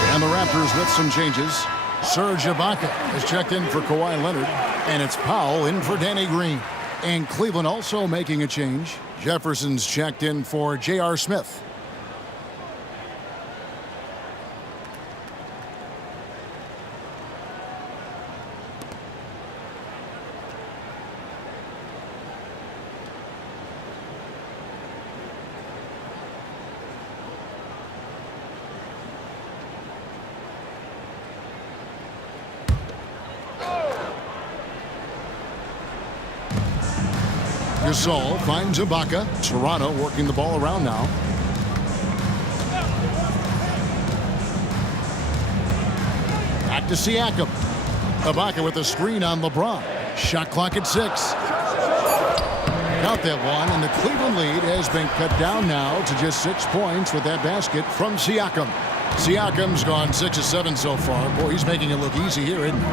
And the Raptors with some changes. Serge Ibaka has checked in for Kawhi Leonard, and it's Powell in for Danny Green. And Cleveland also making a change. Jefferson's checked in for J.R. Smith. Gasol finds Ibaka. Toronto working the ball around now. Back to Siakam. Ibaka with a screen on LeBron. Shot clock at 6. Count that one, and the Cleveland lead has been cut down now to just 6 points with that basket from Siakam. Siakam's gone 6 of 7 so far. Boy, he's making it look easy here, isn't he?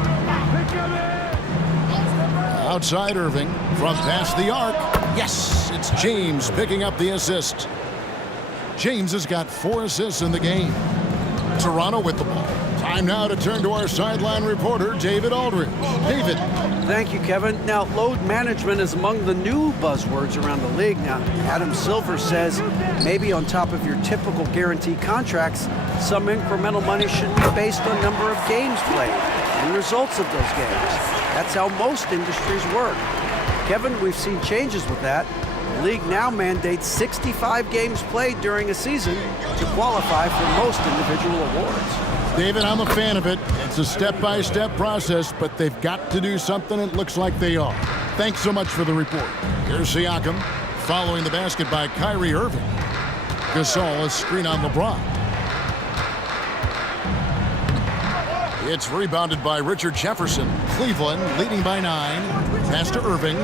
Outside Irving from past the arc. Yes, it's James picking up the assist. James has got 4 assists in the game. Toronto with the ball. Time now to turn to our sideline reporter, David Aldridge. David. Thank you, Kevin. Now, load management is among the new buzzwords around the league. Now, Adam Silver says maybe on top of your typical guaranteed contracts, some incremental money should be based on number of games played and results of those games. That's how most industries work. Kevin, we've seen changes with that. The league now mandates 65 games played during a season to qualify for most individual awards. David, I'm a fan of it. It's a step-by-step process, but they've got to do something. It looks like they are. Thanks so much for the report. Here's Siakam following the basket by Kyrie Irving. Gasol, a screen on LeBron. It's rebounded by Richard Jefferson. Cleveland leading by 9. Pass to Irving.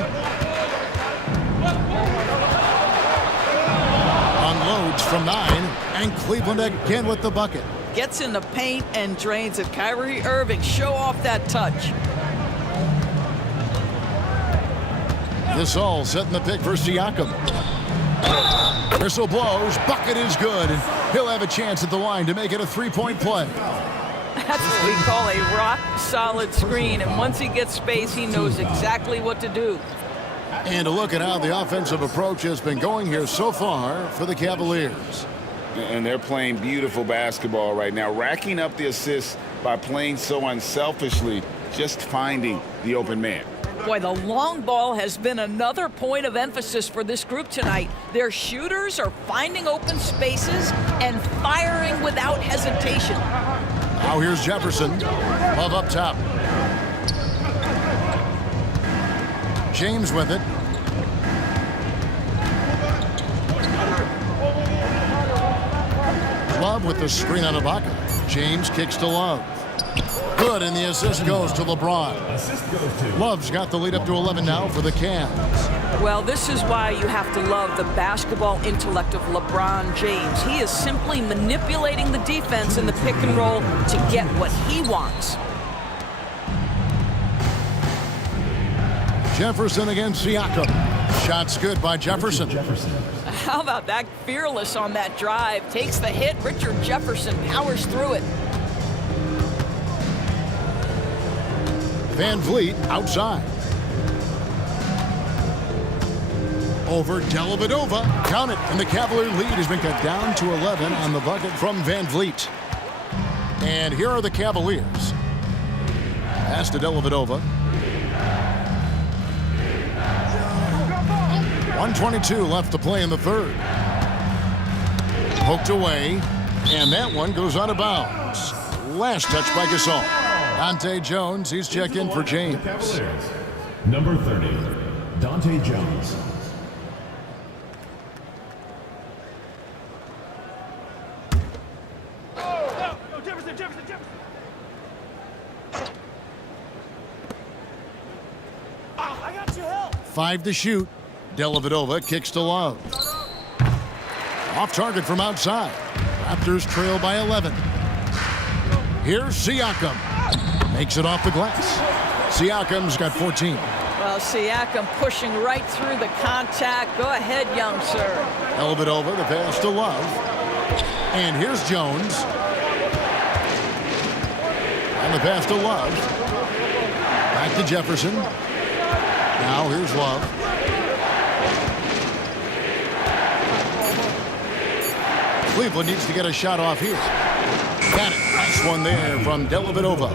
Unloads from 9. And Cleveland again with the bucket. Gets in the paint and drains it. Kyrie Irving, show off that touch. Gasol setting the pick for Siakam. Whistle blows. Bucket is good. And he'll have a chance at the line to make it a 3-point play. That's what we call a rock-solid screen. And once he gets space, he knows exactly what to do. And a look at how the offensive approach has been going here so far for the Cavaliers. And they're playing beautiful basketball right now, racking up the assists by playing so unselfishly, just finding the open man. Boy, the long ball has been another point of emphasis for this group tonight. Their shooters are finding open spaces and firing without hesitation. Now here's Jefferson. Love up top. James with it. Love with the screen on Ibaka. James kicks to Love. Good, and the assist goes to LeBron. Love's got the lead up to 11 now for the Cavs. Well, this is why you have to love the basketball intellect of LeBron James. He is simply manipulating the defense in the pick and roll to get what he wants. Jefferson against Siakam. Shots good by Jefferson. How about that? Fearless on that drive. Takes the hit. Richard Jefferson powers through it. Van Vliet outside. Over Dellavedova. Count it. And the Cavalier lead has been cut down to 11 on the bucket from Van Vliet. And here are the Cavaliers. Pass to Dellavedova. 1:22 left to play in the third. Poked away, and that one goes out of bounds. Last touch by Gasol. Dante Jones, he's checked in for James. Number 30, Dante Jones. Jefferson. 5 to shoot. Dellavedova kicks to Love. Off target from outside. Raptors trail by 11. Here's Siakam. Makes it off the glass. Siakam's got 14. Well, Siakam pushing right through the contact. Go ahead, young sir. Dellavedova, the pass to Love. And here's Jones. And the pass to Love. Back to Jefferson. Now here's Love. Cleveland needs to get a shot off here. Got it. Nice one there from Dellavedova.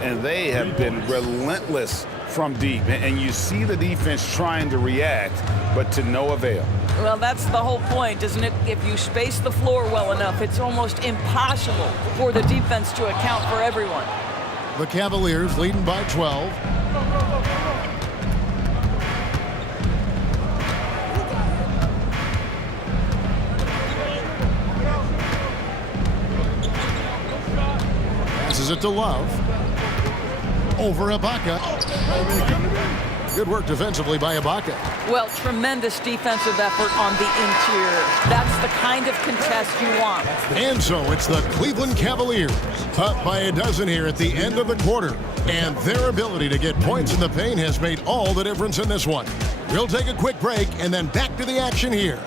And they have been relentless from deep. And you see the defense trying to react, but to no avail. Well, that's the whole point, isn't it? If you space the floor well enough, it's almost impossible for the defense to account for everyone. The Cavaliers leading by 12. Passes it to Love. Over Ibaka. Good work defensively by Ibaka. Well, tremendous defensive effort on the interior. That's the kind of contest you want. And so it's the Cleveland Cavaliers, up by a dozen here at the end of the quarter. And their ability to get points in the paint has made all the difference in this one. We'll take a quick break and then back to the action here.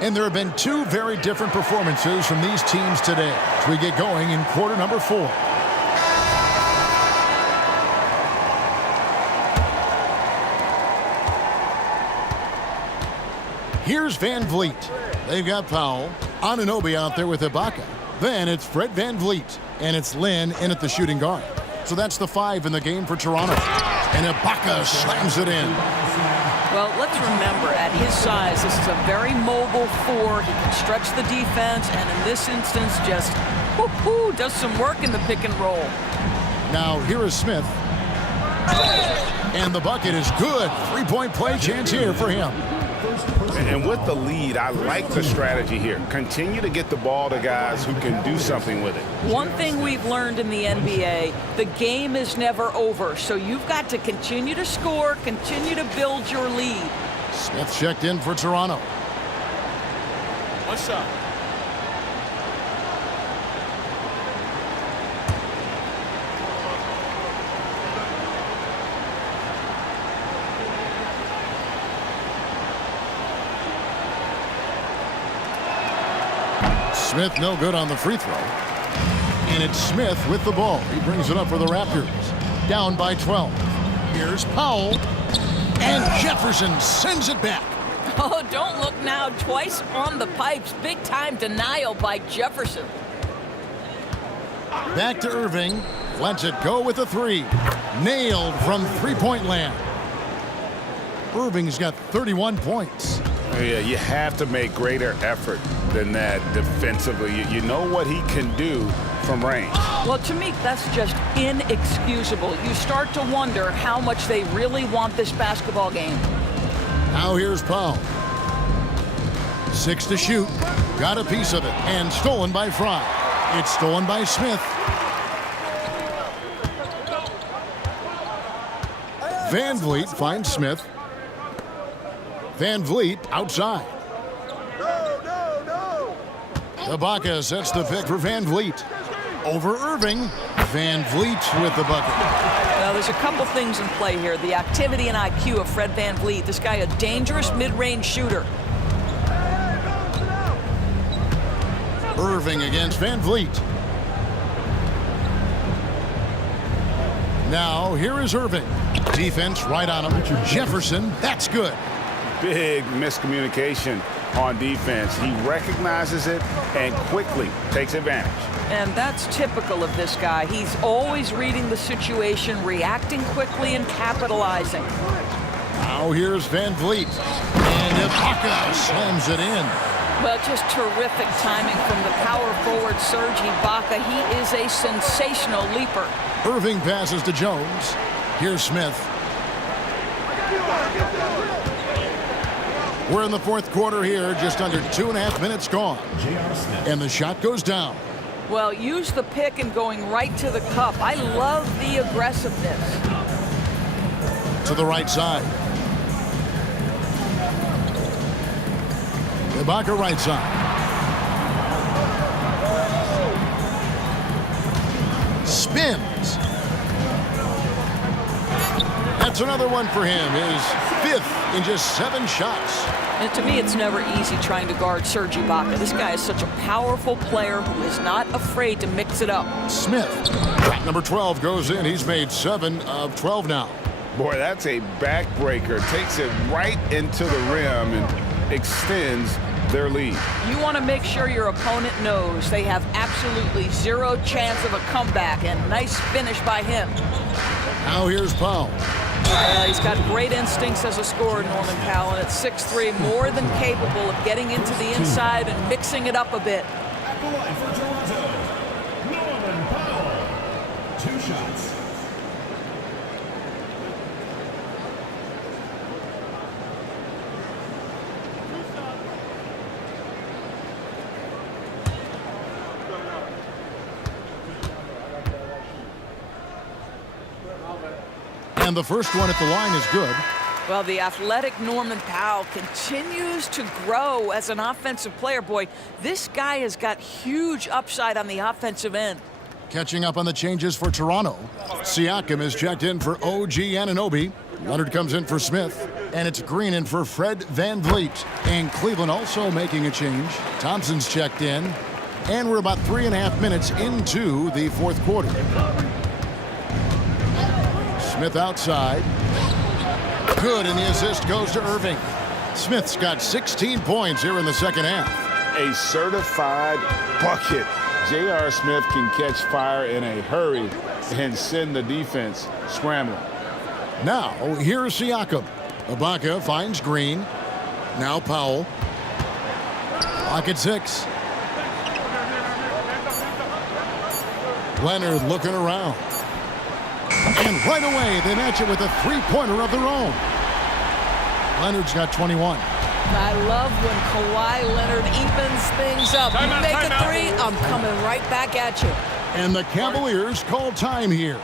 And there have been two very different performances from these teams today as we get going in quarter number 4. Here's Van Vliet. They've got Powell. Anunoby out there with Ibaka. Then it's Fred Van Vliet. And it's Lynn in at the shooting guard. So that's the 5 in the game for Toronto. And Ibaka slams it in. Well, let's remember, at his size, this is a very mobile 4. He can stretch the defense, and in this instance, just does some work in the pick and roll. Now, here is Smith. And the bucket is good. 3-point play chance here for him. And with the lead, I like the strategy here. Continue to get the ball to guys who can do something with it. One thing we've learned in the NBA, the game is never over. So you've got to continue to score, continue to build your lead. Smith checked in for Toronto. One shot. Smith no good on the free throw. And it's Smith with the ball. He brings it up for the Raptors. Down by 12. Here's Powell. And Jefferson sends it back. Oh, don't look now. Twice on the pipes. Big time denial by Jefferson. Back to Irving. Lets it go with a 3. Nailed from three-point land. Irving's got 31 points. Yeah, you have to make greater effort than that defensively. You know what he can do from range. Well, to me, that's just inexcusable. You start to wonder how much they really want this basketball game. Now here's Powell. 6 to shoot. Got a piece of it. And stolen by Fry. It's stolen by Smith. Van Vliet finds Smith. Van Vliet outside. Ibaka sets the pick for Van Vliet. Over Irving. Van Vliet with the bucket. Now, there's a couple things in play here. The activity and IQ of Fred Van Vliet. This guy, a dangerous mid-range shooter. Irving against Van Vliet. Now, here is Irving. Defense right on him. Jefferson, that's good. Big miscommunication on defense. He recognizes it and quickly takes advantage. And that's typical of this guy. He's always reading the situation, reacting quickly, and capitalizing. Now here's Van Vliet. And Ibaka slams it in. Well, just terrific timing from the power forward Serge Ibaka. He is a sensational leaper. Irving passes to Jones. Here's Smith. We're in the fourth quarter here, just under 2.5 minutes gone. And the shot goes down. Well, use the pick and going right to the cup. I love the aggressiveness. To the right side. Ibaka right side. Spins. That's another one for him. His 5th in just 7 shots. And to me, it's never easy trying to guard Serge Ibaka. This guy is such a powerful player who is not afraid to mix it up. Smith. Shot number 12 goes in. He's made 7 of 12 now. Boy, that's a backbreaker. Takes it right into the rim and extends their lead. You want to make sure your opponent knows they have absolutely zero chance of a comeback, and nice finish by him. Now here's Powell. He's got great instincts as a scorer, Norman Powell, and at 6'3", more than capable of getting into the inside and mixing it up a bit. At the line for Toronto, Norman Powell. 2 shots. And the first one at the line is good. Well, the athletic Norman Powell continues to grow as an offensive player. Boy, this guy has got huge upside on the offensive end. Catching up on the changes for Toronto. Siakam is checked in for OG Anunoby. Leonard comes in for Smith. And it's Green in for Fred VanVleet. And Cleveland also making a change. Thompson's checked in. And we're about 3.5 minutes into the fourth quarter. Smith outside. Good, and the assist goes to Irving. Smith's got 16 points here in the second half. A certified bucket. J.R. Smith can catch fire in a hurry and send the defense scrambling. Now, here's Siakam. Ibaka finds Green. Now Powell. Pocket 6. Leonard looking around. And right away, they match it with a three-pointer of their own. Leonard's got 21. I love when Kawhi Leonard evens things up. You make a three, I'm coming right back at you. And the Cavaliers call time here.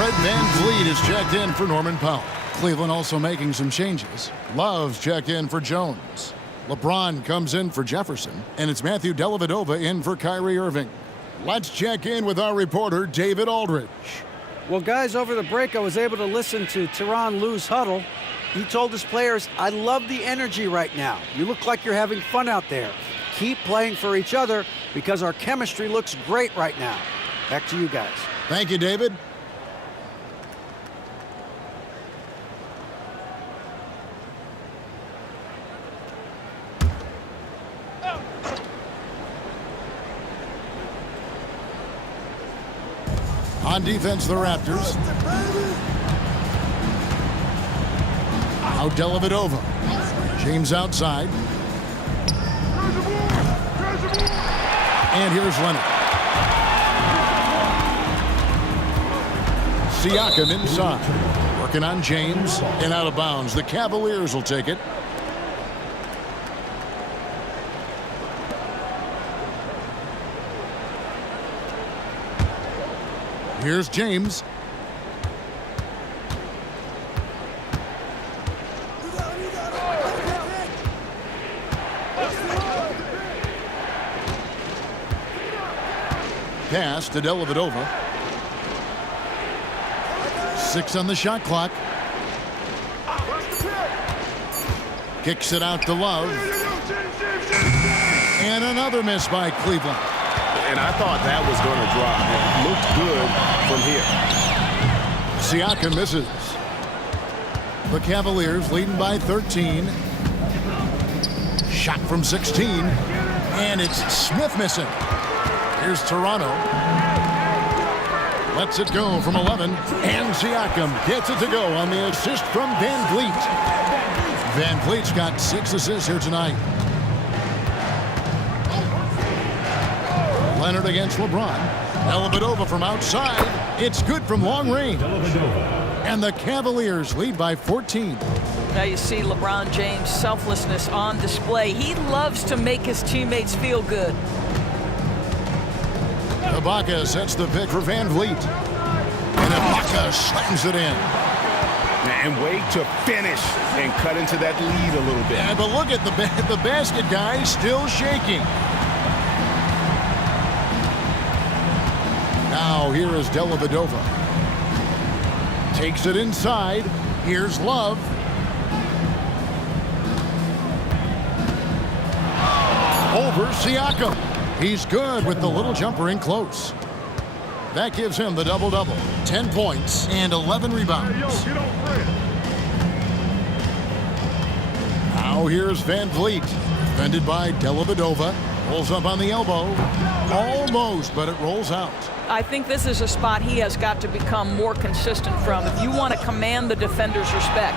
Fred VanVleet is checked in for Norman Powell. Cleveland also making some changes. Love's checked in for Jones. LeBron comes in for Jefferson. And it's Matthew Dellavedova in for Kyrie Irving. Let's check in with our reporter, David Aldridge. Well, guys, over the break, I was able to listen to Tyronn Lue's huddle. He told his players, I love the energy right now. You look like you're having fun out there. Keep playing for each other because our chemistry looks great right now. Back to you guys. Thank you, David. On defense, the Raptors. Now Dellavedova. James outside. And here's Leonard. Siakam inside. Working on James. And out of bounds. The Cavaliers will take it. Here's James. Pass to Dellavedova. 6 on the shot clock. Kicks it out to Love. And another miss by Cleveland. and I thought that was going to drop. It looked good from here. Siakam misses. The Cavaliers leading by 13. Shot from 16. And it's Smith missing. Here's Toronto. Lets it go from 11. And Siakam gets it to go on the assist from Van Vliet. Van Vliet's got 6 assists here tonight. Leonard against LeBron. Dellavedova from outside. It's good from long range. And the Cavaliers lead by 14. Now you see LeBron James' selflessness on display. He loves to make his teammates feel good. Ibaka sets the pick for Van Vliet. And Ibaka slams it in. And wait to finish and cut into that lead a little bit. Yeah, but look at the basket guy still shaking. Now here is Dellavedova. Takes it inside. Here's Love. Over Siakam. He's good with the little jumper in close. That gives him the double-double. 10 points and 11 rebounds. Now here's Van Vliet. Defended by Dellavedova. Rolls up on the elbow. Almost, but it rolls out. I think this is a spot he has got to become more consistent from if you want to command the defender's respect.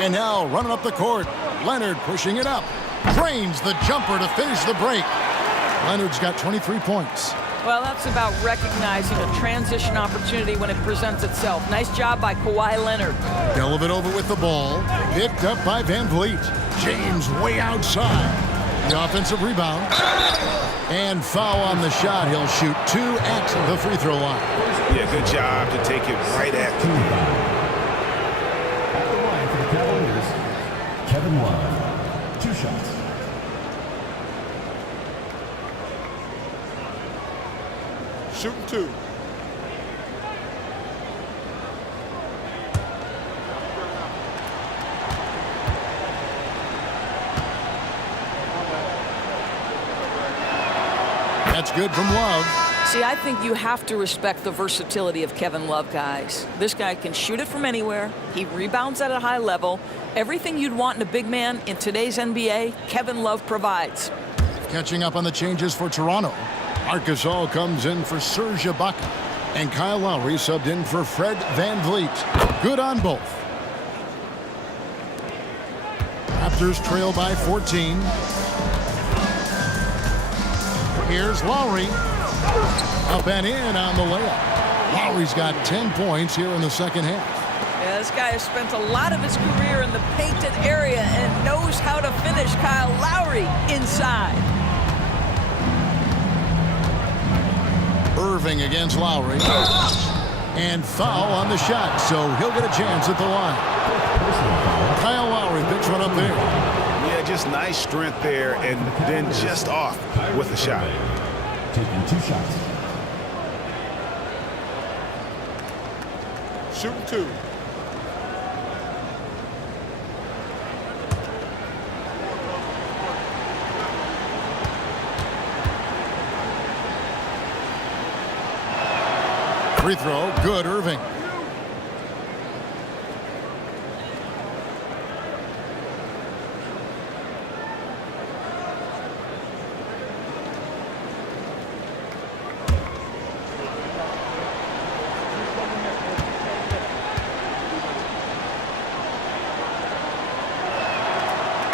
And now running up the court. Leonard pushing it up. Drains the jumper to finish the break. Leonard's got 23 points. Well, that's about recognizing a transition opportunity when it presents itself. Nice job by Kawhi Leonard. Dellavedova with the ball. Picked up by Van Vliet. James way outside. The offensive rebound. And foul on the shot. He'll shoot 2 at the free throw line. Yeah, good job to take it right at the At the line for the Cavaliers, Kevin Love. 2 shots. Shooting 2. That's good from Love. See, I think you have to respect the versatility of Kevin Love, guys. This guy can shoot it from anywhere. He rebounds at a high level. Everything you'd want in a big man in today's NBA, Kevin Love provides. Catching up on the changes for Toronto. Marc Gasol comes in for Serge Ibaka. And Kyle Lowry subbed in for Fred Van Vliet. Good on both. Raptors trail by 14. Here's Lowry. Up and in on the layup. Lowry's got 10 points here in the second half. Yeah, this guy has spent a lot of his career in the painted area and knows how to finish. Kyle Lowry inside. Irving against Lowry. And foul on the shot, so he'll get a chance at the line. Kyle Lowry picks one up there. Yeah, just nice strength there, and then just off with the shot. Taking 2 shots. Shooting 2. Free throw, good, Irving.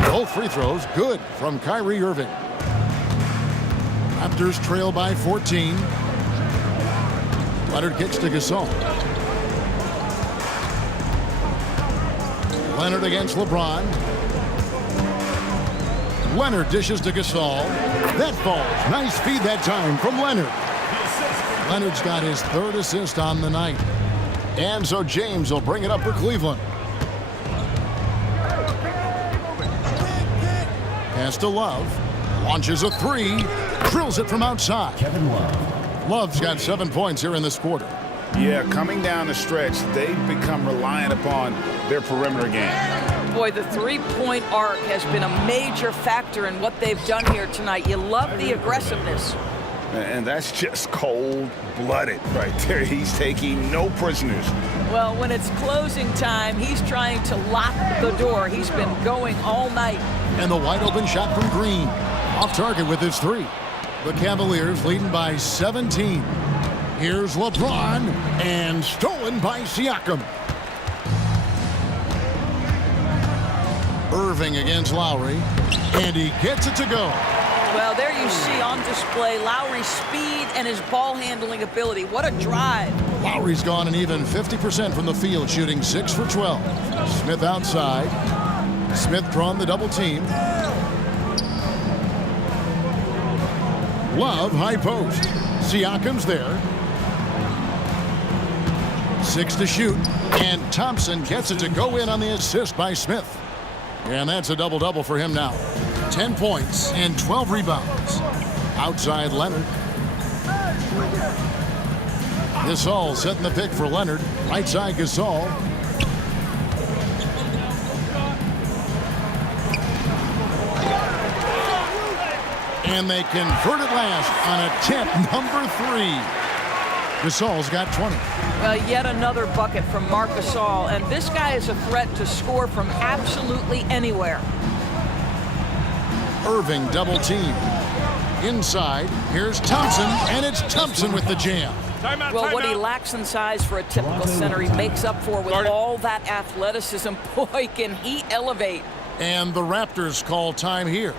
Both free throws, good from Kyrie Irving. Raptors trail by 14. Leonard kicks to Gasol. Leonard against LeBron. Leonard dishes to Gasol. That falls. Nice feed that time from Leonard. Leonard's got his 3rd assist on the night. And so James will bring it up for Cleveland. Pass to Love. Launches a 3. Drills it from outside. Kevin Love. Love's got 7 points here in this quarter. Yeah, coming down the stretch, they've become reliant upon their perimeter game. Boy, the three-point arc has been a major factor in what they've done here tonight. You love the aggressiveness. And that's just cold-blooded right there. He's taking no prisoners. Well, when it's closing time, he's trying to lock the door. He's been going all night. And the wide-open shot from Green. Off target with his three. The Cavaliers leading by 17. Here's LeBron, and stolen by Siakam. Irving against Lowry, and he gets it to go. Well, there you see on display Lowry's speed and his ball handling ability. What a drive. Lowry's gone an even 50% from the field, shooting 6 for 12. Smith outside. Smith drawn the double team. Love high post. Siakam's there. 6 to shoot, and Thompson gets it to go in on the assist by Smith. And that's a double-double for him now. 10 points and 12 rebounds. Outside Leonard. Gasol setting the pick for Leonard. Right side Gasol. And they convert it last on attempt number 3. Gasol's got 20. Yet another bucket from Marc Gasol, and this guy is a threat to score from absolutely anywhere. Irving double team. Inside, here's Thompson, and it's Thompson with the jam. Well, what he lacks in size for a typical center, he makes up for with all that athleticism. Boy, can he elevate. And the Raptors call time here.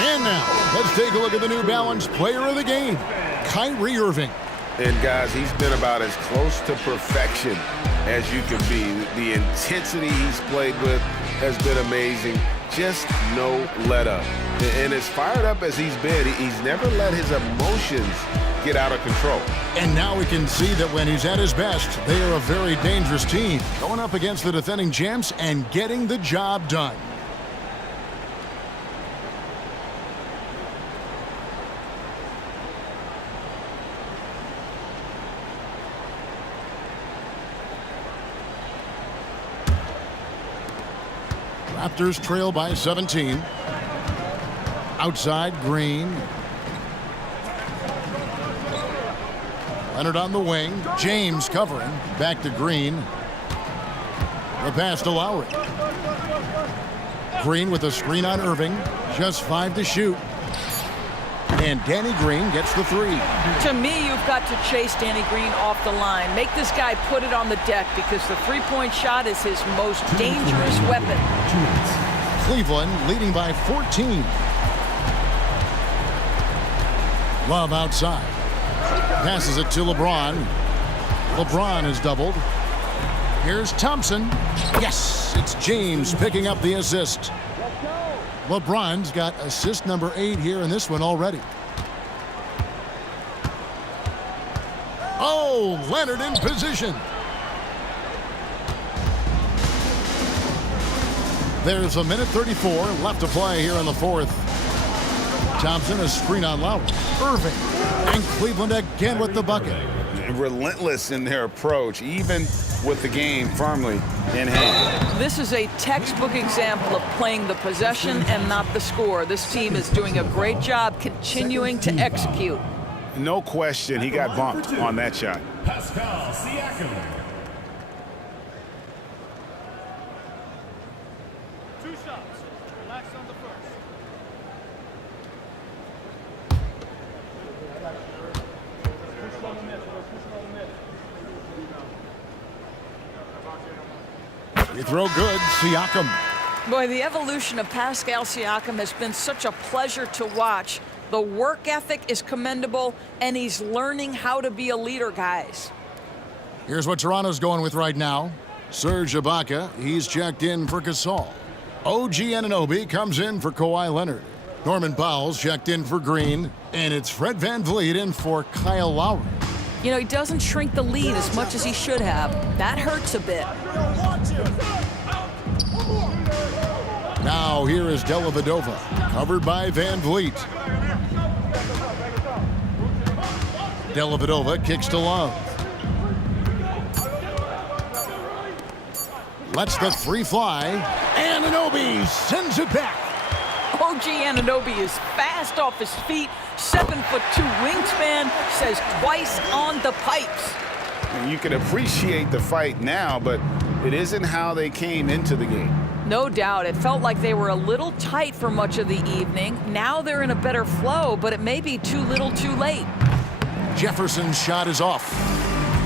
And now, let's take a look at the New Balance player of the game, Kyrie Irving. And guys, he's been about as close to perfection as you can be. The intensity he's played with has been amazing. Just no let up. And as fired up as he's been, he's never let his emotions get out of control. And now we can see that when he's at his best, they are a very dangerous team, going up against the defending champs and getting the job done. Raptors trail by 17. Outside, Green. Leonard on the wing. James covering. Back to Green. The pass to Lowry. Green with a screen on Irving. Just 5 to shoot. And Danny Green gets the 3. To me, you've got to chase Danny Green off the line. Make this guy put it on the deck because the three-point shot is his most dangerous weapon. Cleveland leading by 14. Love outside. Passes it to LeBron. LeBron is doubled. Here's Thompson. Yes, it's James picking up the assist. LeBron's got assist number 8 here in this one already. Oh, Leonard in position. There's a minute 34 left to play here in the fourth. Thompson, a screen on Lowry. Irving, and Cleveland again with the bucket. Relentless in their approach, even with the game firmly in hand. This is a textbook example of playing the possession and not the score. This team is doing a great job continuing to execute. No question he got bumped on that shot. Pascal Siakam. Two shots. Relax on the first. Free throw good, Siakam. Boy, the evolution of Pascal Siakam has been such a pleasure to watch. The work ethic is commendable, and he's learning how to be a leader, guys. Here's what Toronto's going with right now. Serge Ibaka, he's checked in for Gasol. OG Anunoby comes in for Kawhi Leonard. Norman Powell's checked in for Green, and it's Fred VanVleet in for Kyle Lowry. You know, he doesn't shrink the lead as much as he should have. That hurts a bit. Now here is Dellavedova, covered by VanVleet. Dellavedova kicks to Love. Lets the three fly. Anunoby sends it back. OG Anunoby is fast off his feet, 7'2" wingspan, says twice on the pipes. You can appreciate the fight now, but it isn't how they came into the game. No doubt. It felt like they were a little tight for much of the evening. Now they're in a better flow, but it may be too little too late. Jefferson's shot is off.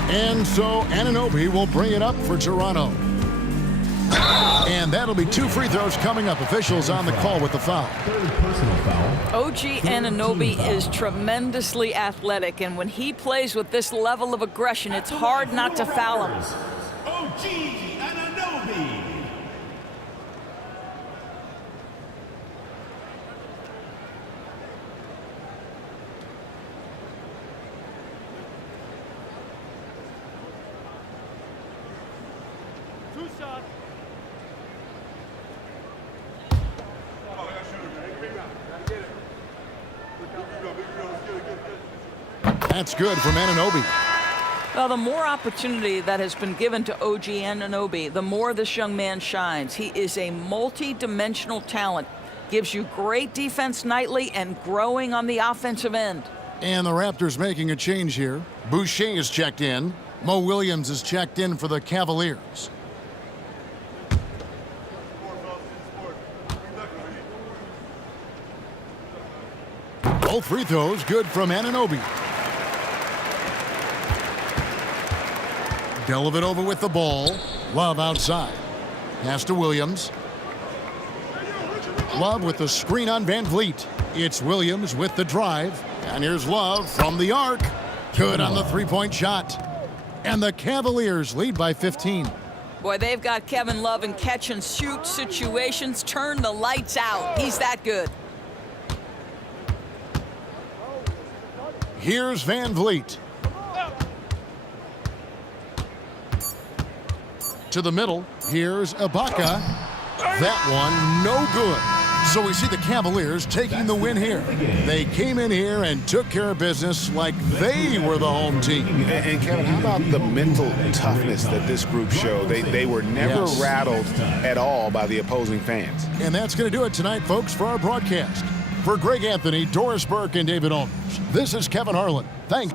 And so Anunoby will bring it up for Toronto. And that'll be 2 free throws coming up. Officials on the call with the foul. Third personal foul. OG Anunoby is tremendously athletic, and when he plays with this level of aggression, it's hard not to foul him. OG Anunoby. Two shots. That's good from Anunoby. Well, the more opportunity that has been given to OG Anunoby, the more this young man shines. He is a multi-dimensional talent. Gives you great defense nightly and growing on the offensive end. And the Raptors making a change here. Boucher is checked in. Mo Williams is checked in for the Cavaliers. Both free throws good from Anunoby. Dellavedova with the ball. Love outside. Pass to Williams. Love with the screen on VanVleet. It's Williams with the drive. And here's Love from the arc. Good on the three-point shot. And the Cavaliers lead by 15. Boy, they've got Kevin Love in catch-and-shoot situations. Turn the lights out. He's that good. Here's VanVleet. To the middle. Here's Ibaka. That one, no good. So we see the Cavaliers taking the win here. They came in here and took care of business like they were the home team. And Kevin, how about the mental toughness that this group showed? They were never rattled at all by the opposing fans. And that's going to do it tonight, folks, for our broadcast. For Greg Anthony, Doris Burke, and David Aldridge, this is Kevin Harlan. Thanks.